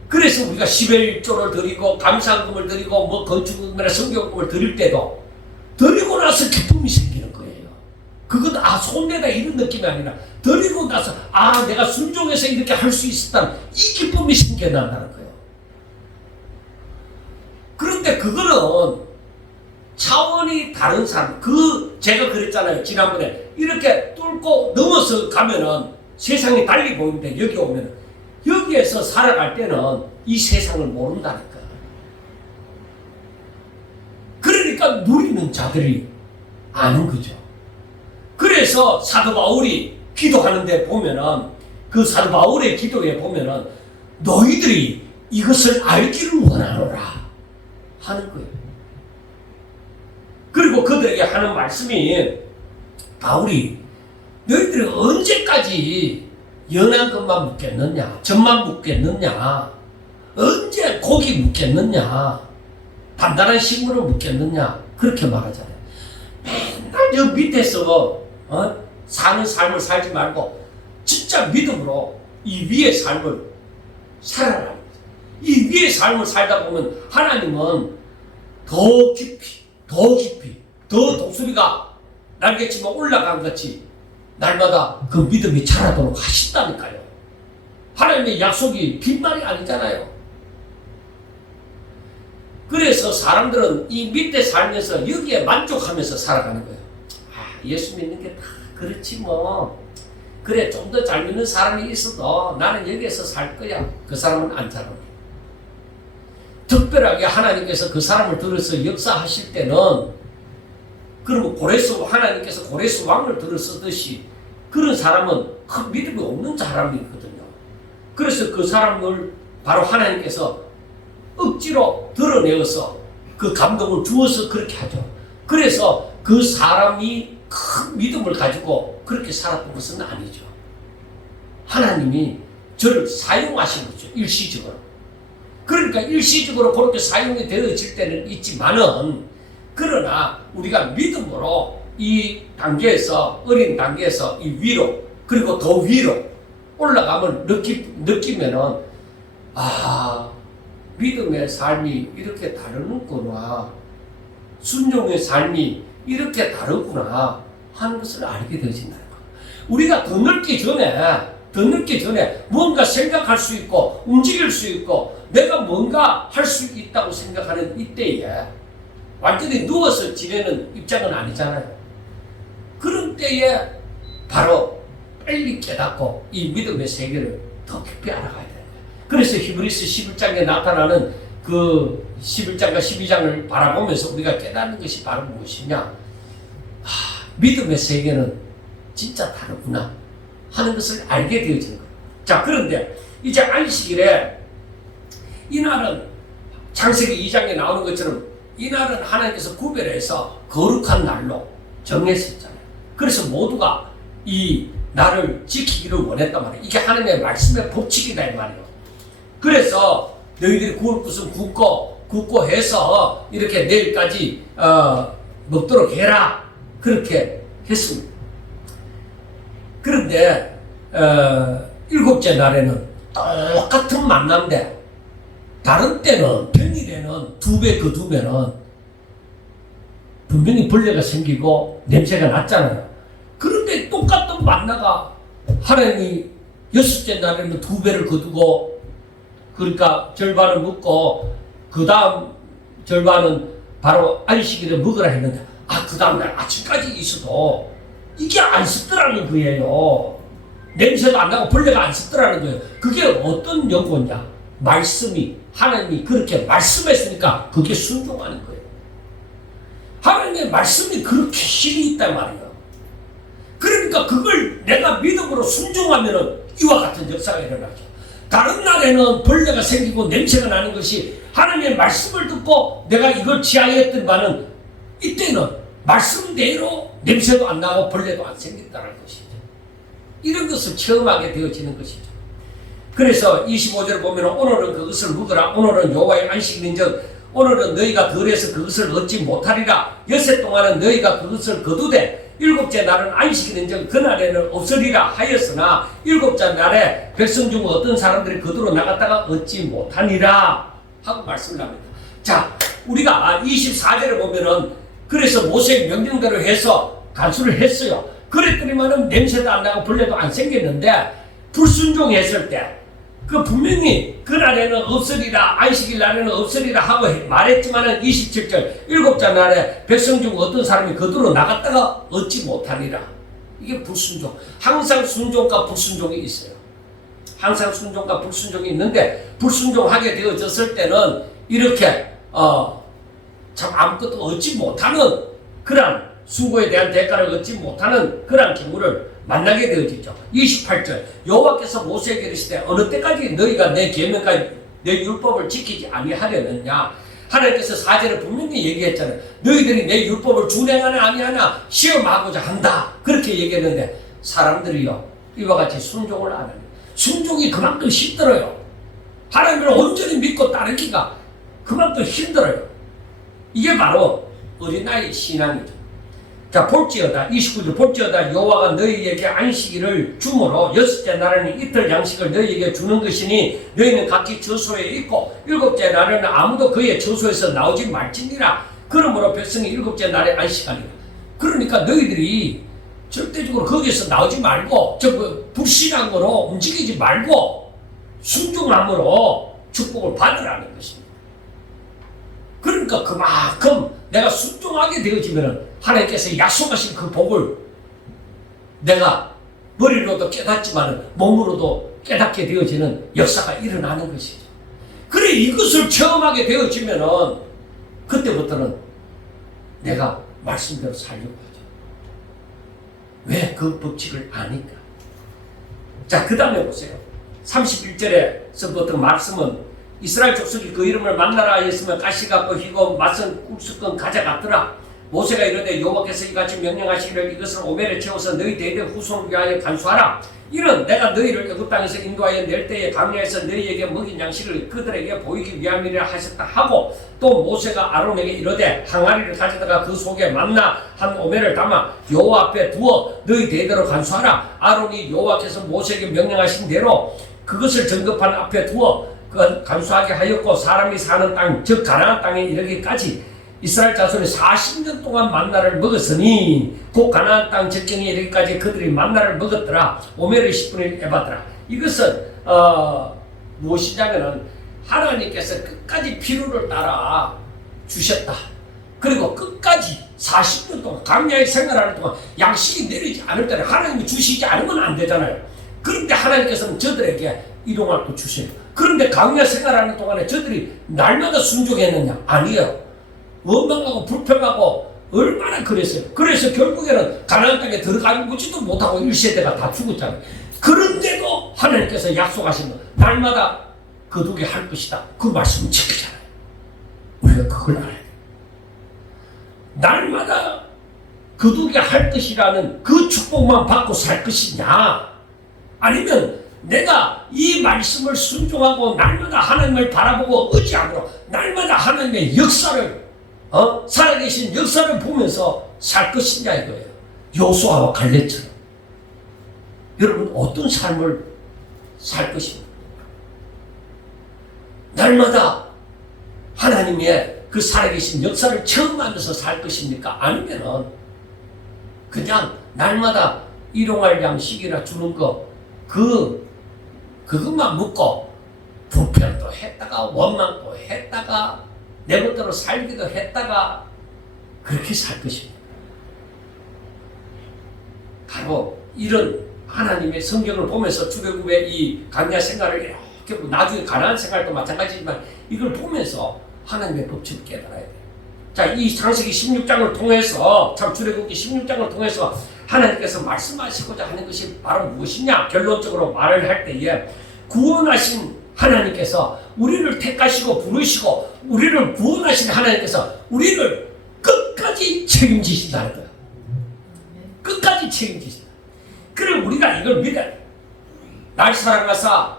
그래서 우리가 10의 1조를 드리고 감사금을 드리고 뭐 건축금이나 성경금을 드릴 때도 드리고 나서 기쁨이 생기는 거예요. 그건 손내다 이런 느낌이 아니라 드리고 나서 내가 순종해서 이렇게 할 수 있었다는 이 기쁨이 생겨난다는 거예요. 그런데 그거는 차원이 다른 사람, 제가 그랬잖아요. 지난번에 이렇게 뚫고 넘어서 가면은 세상이 달리 보이는데 여기 오면은 여기에서 살아갈 때는 이 세상을 모른다니까. 그러니까 누리는 자들이 아는 거죠. 그래서 사도 바울이 기도하는데 보면은, 그 사도 바울의 기도에 보면은 너희들이 이것을 알기를 원하노라 하는 거예요. 그리고 그들에게 하는 말씀이, 바울이 너희들이 언제까지 연한 것만 묻겠느냐, 젖만 묻겠느냐, 언제 고기 묻겠느냐, 단단한 식물을 묻겠느냐, 그렇게 말하잖아요. 맨날 저 밑에서 사는 삶을 살지 말고 진짜 믿음으로 이 위의 삶을 살아라. 이 위의 삶을 살다 보면 하나님은 더 깊이 더 독수리가 날개치면 올라간 같이 날마다 그 믿음이 자라도록 하신다니까요. 하나님의 약속이 빈말이 아니잖아요. 그래서 사람들은 이 밑에 살면서 여기에 만족하면서 살아가는 거예요. 예수 믿는 게 다 그렇지 뭐. 그래, 좀 더 잘 믿는 사람이 있어도 나는 여기에서 살 거야. 그 사람은 안 살아. 특별하게 하나님께서 그 사람을 들어서 역사하실 때는, 그러면 하나님께서 고레스 왕을 들어서듯이 그런 사람은 큰 믿음이 없는 사람이거든요. 그래서 그 사람을 바로 하나님께서 억지로 드러내어서 그 감동을 주어서 그렇게 하죠. 그래서 그 사람이 큰 믿음을 가지고 그렇게 살았던 것은 아니죠. 하나님이 저를 사용하신 거죠. 일시적으로. 그러니까 일시적으로 그렇게 사용이 되어질 때는 있지만은, 그러나 우리가 믿음으로 이 단계에서, 어린 단계에서 이 위로, 그리고 더 위로 올라가면 느끼면은, 믿음의 삶이 이렇게 다르구나, 순종의 삶이 이렇게 다르구나 하는 것을 알게 되어진다는 거예요. 우리가 더 넓기 전에 뭔가 생각할 수 있고 움직일 수 있고 내가 뭔가 할 수 있다고 생각하는 이때에 완전히 누워서 지내는 입장은 아니잖아요. 그런 때에 바로 빨리 깨닫고 이 믿음의 세계를 더 깊이 알아가야 돼요. 그래서 히브리서 11장에 나타나는 그 11장과 12장을 바라보면서 우리가 깨닫는 것이 바로 무엇이냐, 믿음의 세계는 진짜 다르구나 하는 것을 알게 되어지는 거예요. 자, 그런데 이제 안식일에 이날은 창세기 2장에 나오는 것처럼 이날은 하나님께서 구별해서 거룩한 날로 정했었잖아요. 그래서 모두가 이 날을 지키기를 원했단 말이에요. 이게 하나님의 말씀의 법칙이다 이 말이에요. 그래서 너희들이 구울 것은 굽고 해서 이렇게 내일까지 먹도록 해라 그렇게 했습니다. 그런데 일곱째 날에는 똑같은 만남인데 다른 때는 평일에는 2배 거두면은 분명히 벌레가 생기고 냄새가 났잖아요. 그런데 똑같은 만나가 하나님이 6째 날에는 2배를 거두고 그러니까 절반을 먹고 그 다음 절반은 바로 안식일에 먹으라 했는데 그 다음날 아침까지 있어도 이게 안 습더라는 거예요. 냄새도 안 나고 벌레가 안 습더라는 거예요. 그게 어떤 연고냐? 말씀이 하나님이 그렇게 말씀했으니까 그게 순종하는 거예요. 하나님의 말씀이 그렇게 힘이 있단 말이에요. 그러니까 그걸 내가 믿음으로 순종하면은 이와 같은 역사가 일어나죠. 다른 날에는 벌레가 생기고 냄새가 나는 것이 하나님의 말씀을 듣고 내가 이걸 지하였던 바는 이때는 말씀대로 냄새도 안 나고 벌레도 안 생긴다는 것이죠. 이런 것을 체험하게 되어지는 것이죠. 그래서 25절을 보면 오늘은 그것을 먹으라. 오늘은 여호와의 안식일인즉 오늘은 너희가 덜해서 그것을 얻지 못하리라. 엿새 동안은 너희가 그것을 거두되 일곱째 날은 안식일인즉 그날에는 없으리라 하였으나 일곱째 날에 백성 중 어떤 사람들이 거두러 나갔다가 얻지 못하니라 하고 말씀을 합니다. 자, 우리가 24절을 보면은 그래서 모세의 명령대로 해서 간수를 했어요. 그랬더니만은 냄새도 안 나고 벌레도 안 생겼는데 불순종했을 때 그 분명히 그날에는 없으리라 안식일 날에는 없으리라 하고 말했지만은 27절 일곱째 날에 백성 중 어떤 사람이 거두러 나갔다가 얻지 못하니라. 이게 불순종. 항상 순종과 불순종이 있어요. 항상 순종과 불순종이 있는데 불순종하게 되어졌을 때는 이렇게 참 아무것도 얻지 못하는 그런 수고에 대한 대가를 얻지 못하는 그런 경우를 만나게 되어지죠. 28절 여호와께서 모세에게 이르시되 어느 때까지 너희가 내 계명과 내 율법을 지키지 아니하려느냐. 하나님께서 4절에 분명히 얘기했잖아요. 너희들이 내 율법을 준행하나 아니하나 시험하고자 한다. 그렇게 얘기했는데 사람들이요 이와 같이 순종을 안 합니다. 순종이 그만큼 힘들어요. 하나님을 온전히 믿고 따르기가 그만큼 힘들어요. 이게 바로 어린아이 신앙이죠. 자, 볼지어다 29절 볼지어다 여호와가 너희에게 안식일을 주므로 6째 날에는 이틀 양식을 너희에게 주는 것이니 너희는 각기 처소에 있고 7째 날에는 아무도 그의 처소에서 나오지 말지니라. 그러므로 백성이 7째 날에 안식하니라. 그러니까 너희들이 절대적으로 거기서 나오지 말고 불신앙으로 움직이지 말고 순종함으로 축복을 받으라는 것입니다. 그러니까 그만큼 내가 순종하게 되어지면 하나님께서 약속하신 그 복을 내가 머리로도 깨닫지만 몸으로도 깨닫게 되어지는 역사가 일어나는 것이죠. 그래 이것을 체험하게 되어지면 그때부터는 내가 말씀대로 살려고 하죠. 왜? 그 법칙을 아니까. 자, 그 다음에 보세요. 31절에서부터 말씀은 이스라엘 족속이 그 이름을 만나라 하였으면 가시 같고 희고 맛은 꿀수건 가자 같더라. 모세가 이르되 여호와께서 이같이 명령하시기를 이것을 오멜에 채워서 너희 대대 후손을 위하여 간수하라. 이는 내가 너희를 애굽 땅에서 인도하여 낼 때에 광야에서 너희에게 먹인 양식을 그들에게 보이기 위함이라 하셨다 하고 또 모세가 아론에게 이르되 항아리를 가져다가 그 속에 만나 한 오멜을 담아 여호와 앞에 두어 너희 대대로 간수하라. 아론이 여호와께서 모세에게 명령하신 대로 그것을 정급한 앞에 두어 간수하게 하였고 사람이 사는 땅 즉 가나안 땅에 이르기까지 이스라엘 자손이 40년 동안 만나를 먹었으니 곧 가나안 땅 적경에 이르기까지 그들이 만나를 먹었더라. 오멜의 10분의 1 에바더라. 이것은 무엇이냐면은 하나님께서 끝까지 필요를 따라 주셨다. 그리고 끝까지 40년 동안 광야에 생활하는 동안 양식이 내리지 않을 때는 하나님이 주시지 않으면 안 되잖아요. 그런데 하나님께서는 저들에게 이동할 거 주셔요. 그런데 광야 생활하는 동안에 저들이 날마다 순종했느냐? 아니에요. 원망하고 불평하고 얼마나 그랬어요. 그래서 결국에는 가나안 땅에 들어가지도 못하고 1세대가 다 죽었잖아요. 그런데도 하나님께서 약속하신 거 날마다 거두게 할 것이다. 그 말씀은 지키잖아요. 우리가 그걸 알아야 돼요. 날마다 거두게 할 것이라는 그 축복만 받고 살 것이냐, 아니면 내가 이 말씀을 순종하고 날마다 하나님을 바라보고 의지하고 날마다 하나님의 역사를 살아계신 역사를 보면서 살 것이냐 이거예요. 여호수아와 갈렙처럼. 여러분 어떤 삶을 살 것입니까? 날마다 하나님의 그 살아계신 역사를 체험하면서 살 것입니까? 아니면은 그냥 날마다 일용할 양식이라 주는 거 그것만 묻고 불평도 했다가 원망도 했다가 내 멋대로 살기도 했다가 그렇게 살 것입니다. 바로 이런 하나님의 성경을 보면서 출애굽의 이 광야 생활을 이렇게 나중에 가나안 생활도 마찬가지지만 이걸 보면서 하나님의 법칙을 깨달아야 돼요. 자, 이 창세기 16장을 통해서 참 출애굽기 16장을 통해서 하나님께서 말씀하시고자 하는 것이 바로 무엇이냐? 결론적으로 말을 할 때에 구원하신 하나님께서 우리를 택하시고 부르시고 우리를 구원하신 하나님께서 우리를 끝까지 책임지신다는 거예요. 끝까지 책임지신다. 그럼 우리가 이걸 믿어야 돼. 날 사랑하사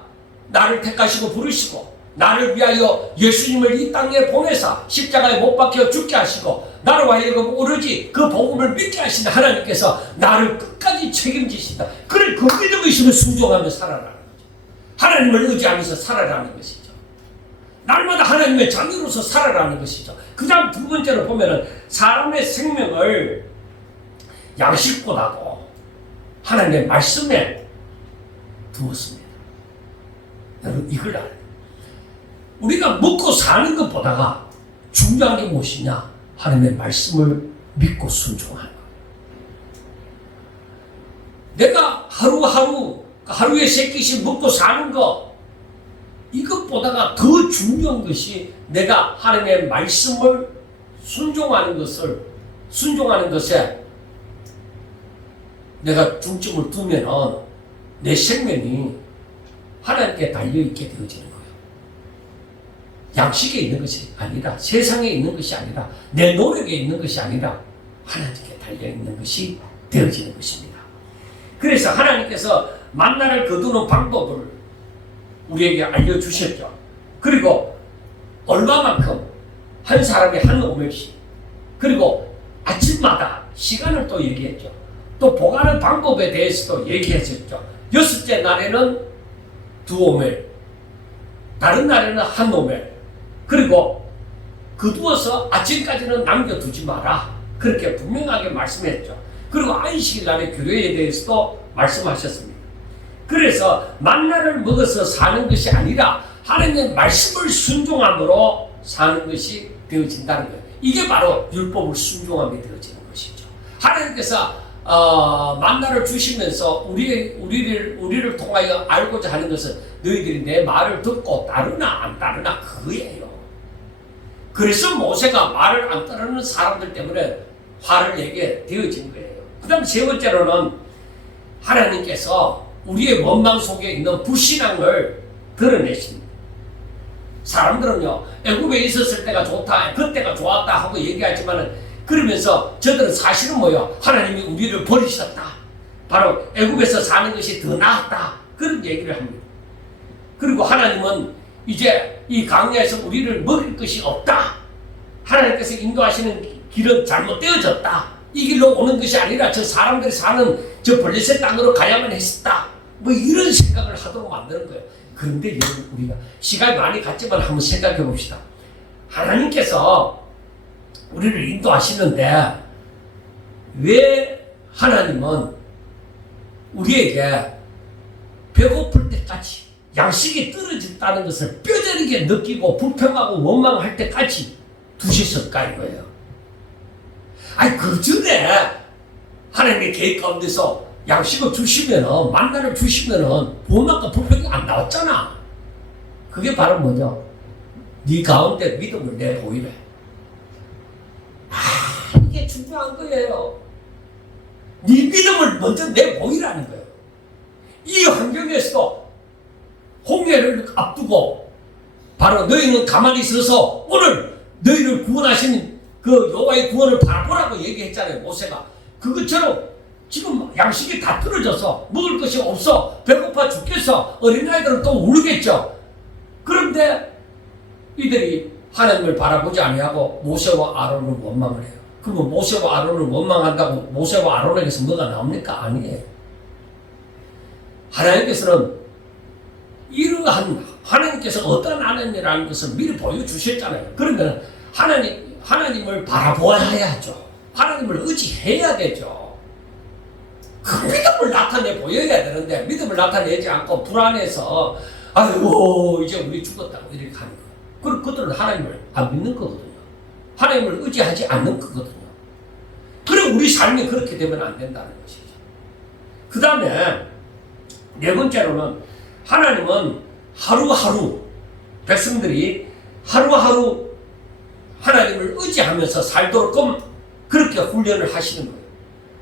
나를 택하시고 부르시고 나를 위하여 예수님을 이 땅에 보내사 십자가에 못 박혀 죽게 하시고 나로 하여금 오로지 그 복음을 믿게 하시는 하나님께서 나를 끝까지 책임지신다. 그래, 그 믿음이 있으면 순종하며 살아라는 거죠. 하나님을 의지하면서 살아라는 것이죠. 날마다 하나님의 자녀로서 살아라는 것이죠. 그 다음 두 번째로 보면은 사람의 생명을 양식보다도 하나님의 말씀에 두었습니다. 여러분 이걸 알아요. 우리가 먹고 사는 것보다가 중요한 게 무엇이냐? 하나님의 말씀을 믿고 순종하는 거예요. 내가 하루에 3끼씩 먹고 사는 거, 이것보다가 더 중요한 것이 내가 하나님의 말씀을 순종하는 것에 내가 중점을 두면은 내 생명이 하나님께 달려있게 되어지는 거예요. 양식에 있는 것이 아니라, 세상에 있는 것이 아니라, 내 노력에 있는 것이 아니라 하나님께 달려있는 것이 되어지는 것입니다. 그래서 하나님께서 만나를 거두는 방법을 우리에게 알려주셨죠. 그리고 얼마만큼 한 사람이 한 오멜씩, 그리고 아침마다 시간을 또 얘기했죠. 또 보관하는 방법에 대해서도 얘기했었죠. 6째 날에는 2오멜, 다른 날에는 1오멜, 그리고 거두어서 아침까지는 남겨두지 마라. 그렇게 분명하게 말씀했죠. 그리고 안식일 날의 규례에 대해서도 말씀하셨습니다. 그래서 만나를 먹어서 사는 것이 아니라 하나님의 말씀을 순종함으로 사는 것이 되어진다는 거예요. 이게 바로 율법을 순종함이 되어지는 것이죠. 하나님께서 만나를 주시면서 우리를 통하여 알고자 하는 것은 너희들이 내 말을 듣고 따르나 안 따르나 그거예요. 그래서 모세가 말을 안 따르는 사람들 때문에 화를 내게 되어진 거예요. 그 다음 세 번째로는 하나님께서 우리의 원망 속에 있는 불신앙을 드러내십니다. 사람들은요, 애굽에 있었을 때가 좋다, 그때가 좋았다 하고 얘기하지만은 그러면서 저들은 사실은 뭐예요? 하나님이 우리를 버리셨다. 바로 애굽에서 사는 것이 더 나았다. 그런 얘기를 합니다. 그리고 하나님은 이제 이 광야에서 우리를 먹일 것이 없다. 하나님께서 인도하시는 길은 잘못되어졌다. 이 길로 오는 것이 아니라 저 사람들이 사는 저 블레셋 땅으로 가야만 했었다. 뭐 이런 생각을 하도록 만드는 거예요. 그런데 여러분, 우리가 시간이 많이 갔지만 한번 생각해 봅시다. 하나님께서 우리를 인도하시는데 왜 하나님은 우리에게 배고플 때까지 양식이 떨어졌다는 것을 뼈저리게 느끼고 불평하고 원망할 때까지 두셨을까 이거예요. 아니 그 전에 하나님의 계획 가운데서 양식을 주시면은, 만나를 주시면은 원망과 불평이 안 나왔잖아. 그게 바로 뭐냐? 네 가운데 믿음을 내보이래. 이게 중요한 거예요. 네 믿음을 먼저 내보이라는 거예요. 이 환경에서도 홍해를 앞두고 바로 너희는 가만히 있어서 오늘 너희를 구원하신 그 여호와의 구원을 바라보라고 얘기했잖아요. 모세가. 그것처럼 지금 양식이 다 떨어져서 먹을 것이 없어 배고파 죽겠어. 어린아이들은 또 울겠죠. 그런데 이들이 하나님을 바라보지 아니하고 모세와 아론을 원망을 해요. 그러면 모세와 아론을 원망한다고 모세와 아론에게서 뭐가 나옵니까? 아니에요. 하나님께서는 이러한 하나님께서 어떤 하나님이라는 것을 미리 보여주셨잖아요. 그러면 하나님을 바라보아야 하죠. 하나님을 의지해야 되죠. 그 믿음을 나타내 보여야 되는데 믿음을 나타내지 않고 불안해서 아이고 이제 우리 죽었다고 이렇게 하는 거예요. 그럼 그들은 하나님을 안 믿는 거거든요. 하나님을 의지하지 않는 거거든요. 그럼 우리 삶이 그렇게 되면 안 된다는 것이죠. 그 다음에 네 번째로는 하나님은 하루하루 백성들이 하루하루 하나님을 의지하면서 살도록 그렇게 훈련을 하시는 거예요.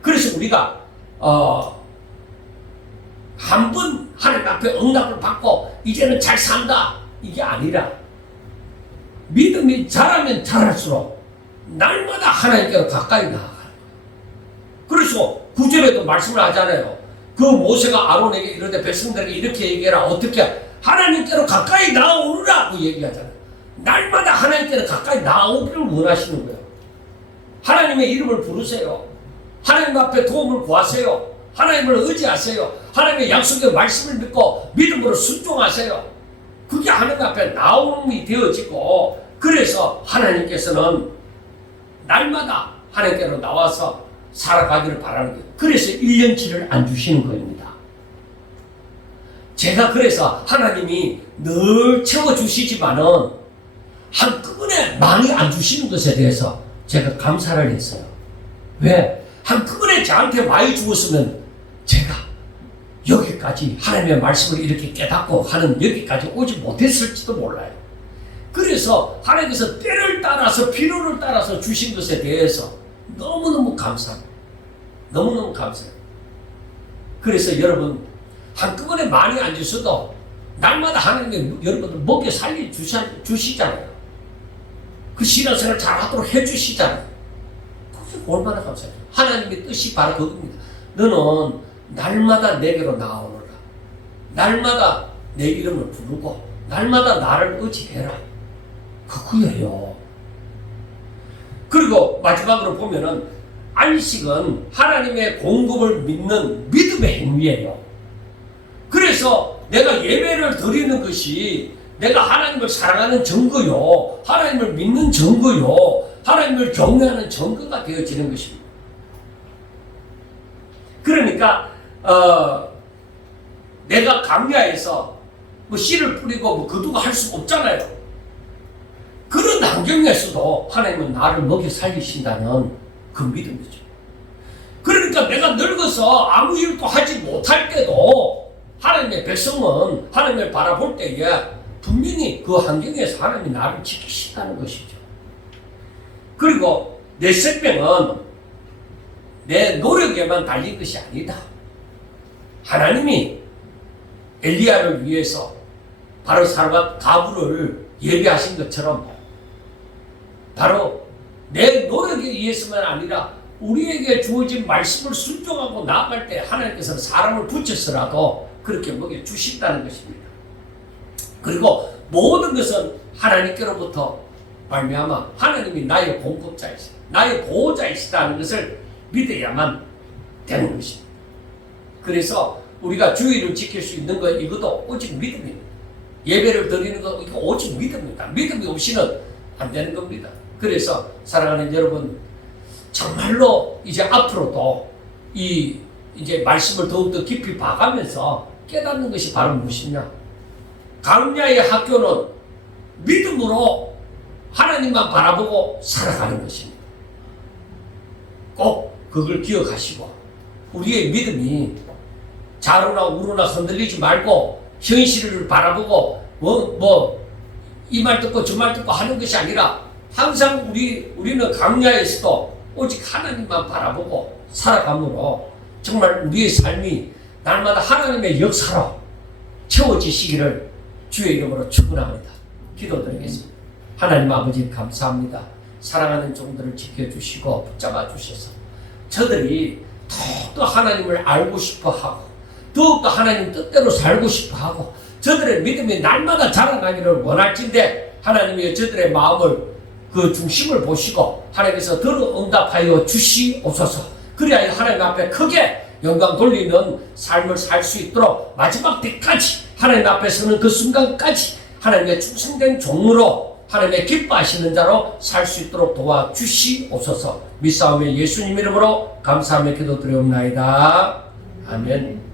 그래서 우리가 한 번 하나님 앞에 응답을 받고 이제는 잘 산다 이게 아니라 믿음이 자라면 자랄수록 날마다 하나님께로 가까이 나아가는 거예요. 그래서 9절에도 말씀을 하잖아요. 그 모세가 아론에게 이르되 백성들에게 이렇게 얘기해라. 어떻게? 하나님께로 가까이 나아오르라고 얘기하잖아요. 날마다 하나님께로 가까이 나아오기를 원하시는 거예요. 하나님의 이름을 부르세요. 하나님 앞에 도움을 구하세요. 하나님을 의지하세요. 하나님의 약속의 말씀을 믿고 믿음으로 순종하세요. 그게 하나님 앞에 나옴이 되어지고 그래서 하나님께서는 날마다 하나님께로 나와서 살아가기를 바라는 거예요. 그래서 1년치를 안 주시는 겁니다. 제가 그래서 하나님이 늘 채워주시지만은 한꺼번에 많이 안 주시는 것에 대해서 제가 감사를 했어요. 왜? 한꺼번에 저한테 많이 주었으면 제가 여기까지 하나님의 말씀을 이렇게 깨닫고 하는 여기까지 오지 못했을지도 몰라요. 그래서 하나님께서 때를 따라서 필요를 따라서 주신 것에 대해서 너무너무 감사합니다. 너무너무 감사해요. 그래서 여러분 한꺼번에 많이 안 주셔도 날마다 하나님이 여러분들 먹여 살리 주시잖아요. 그 신앙생활 잘하도록 해주시잖아요. 그게 얼마나 감사해요. 하나님의 뜻이 바로 그겁니다. 너는 날마다 내게로 나오너라. 날마다 내 이름을 부르고 날마다 나를 의지해라. 그거예요. 그리고 마지막으로 보면은 안식은 하나님의 공급을 믿는 믿음의 행위예요. 그래서 내가 예배를 드리는 것이 내가 하나님을 사랑하는 증거요. 하나님을 믿는 증거요. 하나님을 경외하는 증거가 되어지는 것입니다. 그러니까 내가 강야에서 뭐 씨를 뿌리고 뭐 거두고 할 수 없잖아요. 그런 환경에서도 하나님은 나를 먹여 살리신다는 그 믿음이죠. 그러니까 내가 늙어서 아무 일도 하지 못할 때도 하나님의 백성은 하나님을 바라볼 때에 분명히 그 환경에서 하나님이 나를 지키신다는 것이죠. 그리고 내 생명은 내 노력에만 달린 것이 아니다. 하나님이 엘리야를 위해서 바로 사르밧 가부를 예비하신 것처럼 바로 내 노력에 의해서만 아니라 우리에게 주어진 말씀을 순종하고 나아갈 때 하나님께서는 사람을 붙여서라도 그렇게 먹여 주신다는 것입니다. 그리고 모든 것은 하나님께로부터 말미암아 하나님이 나의 공급자이시다, 나의 보호자이시다는 것을 믿어야만 되는 것입니다. 그래서 우리가 주의를 지킬 수 있는 것 이것도 오직 믿음입니다. 예배를 드리는 것 이거 오직 믿음입니다. 믿음이 없이는 안 되는 겁니다. 그래서 사랑하는 여러분, 정말로 이제 앞으로도 이제 말씀을 더욱더 깊이 봐가면서 깨닫는 것이 바로 무엇이냐? 강야의 학교는 믿음으로 하나님만 바라보고 살아가는 것입니다. 꼭 그걸 기억하시고 우리의 믿음이 좌로나 우로나 흔들리지 말고 현실을 바라보고 이 말 듣고 저 말 듣고 하는 것이 아니라 항상 우리는 강야에서도 오직 하나님만 바라보고 살아감으로 정말 우리의 삶이 날마다 하나님의 역사로 채워지시기를 주의 이름으로 축원합니다. 기도드리겠습니다. 하나님 아버지 감사합니다. 사랑하는 종들을 지켜주시고 붙잡아 주셔서 저들이 더욱더 하나님을 알고 싶어하고 더욱더 하나님 뜻대로 살고 싶어하고 저들의 믿음이 날마다 자라나기를 원할진대 하나님이 저들의 마음을 그 중심을 보시고 하나님께서 더러 응답하여 주시옵소서. 그래야 하나님 앞에 크게 영광 돌리는 삶을 살 수 있도록 마지막 때까지 하나님 앞에서는 그 순간까지 하나님의 충성된 종으로 하나님의 기뻐하시는 자로 살 수 있도록 도와주시옵소서. 믿사오며 예수님 이름으로 감사하며 기도드리옵나이다. 아멘.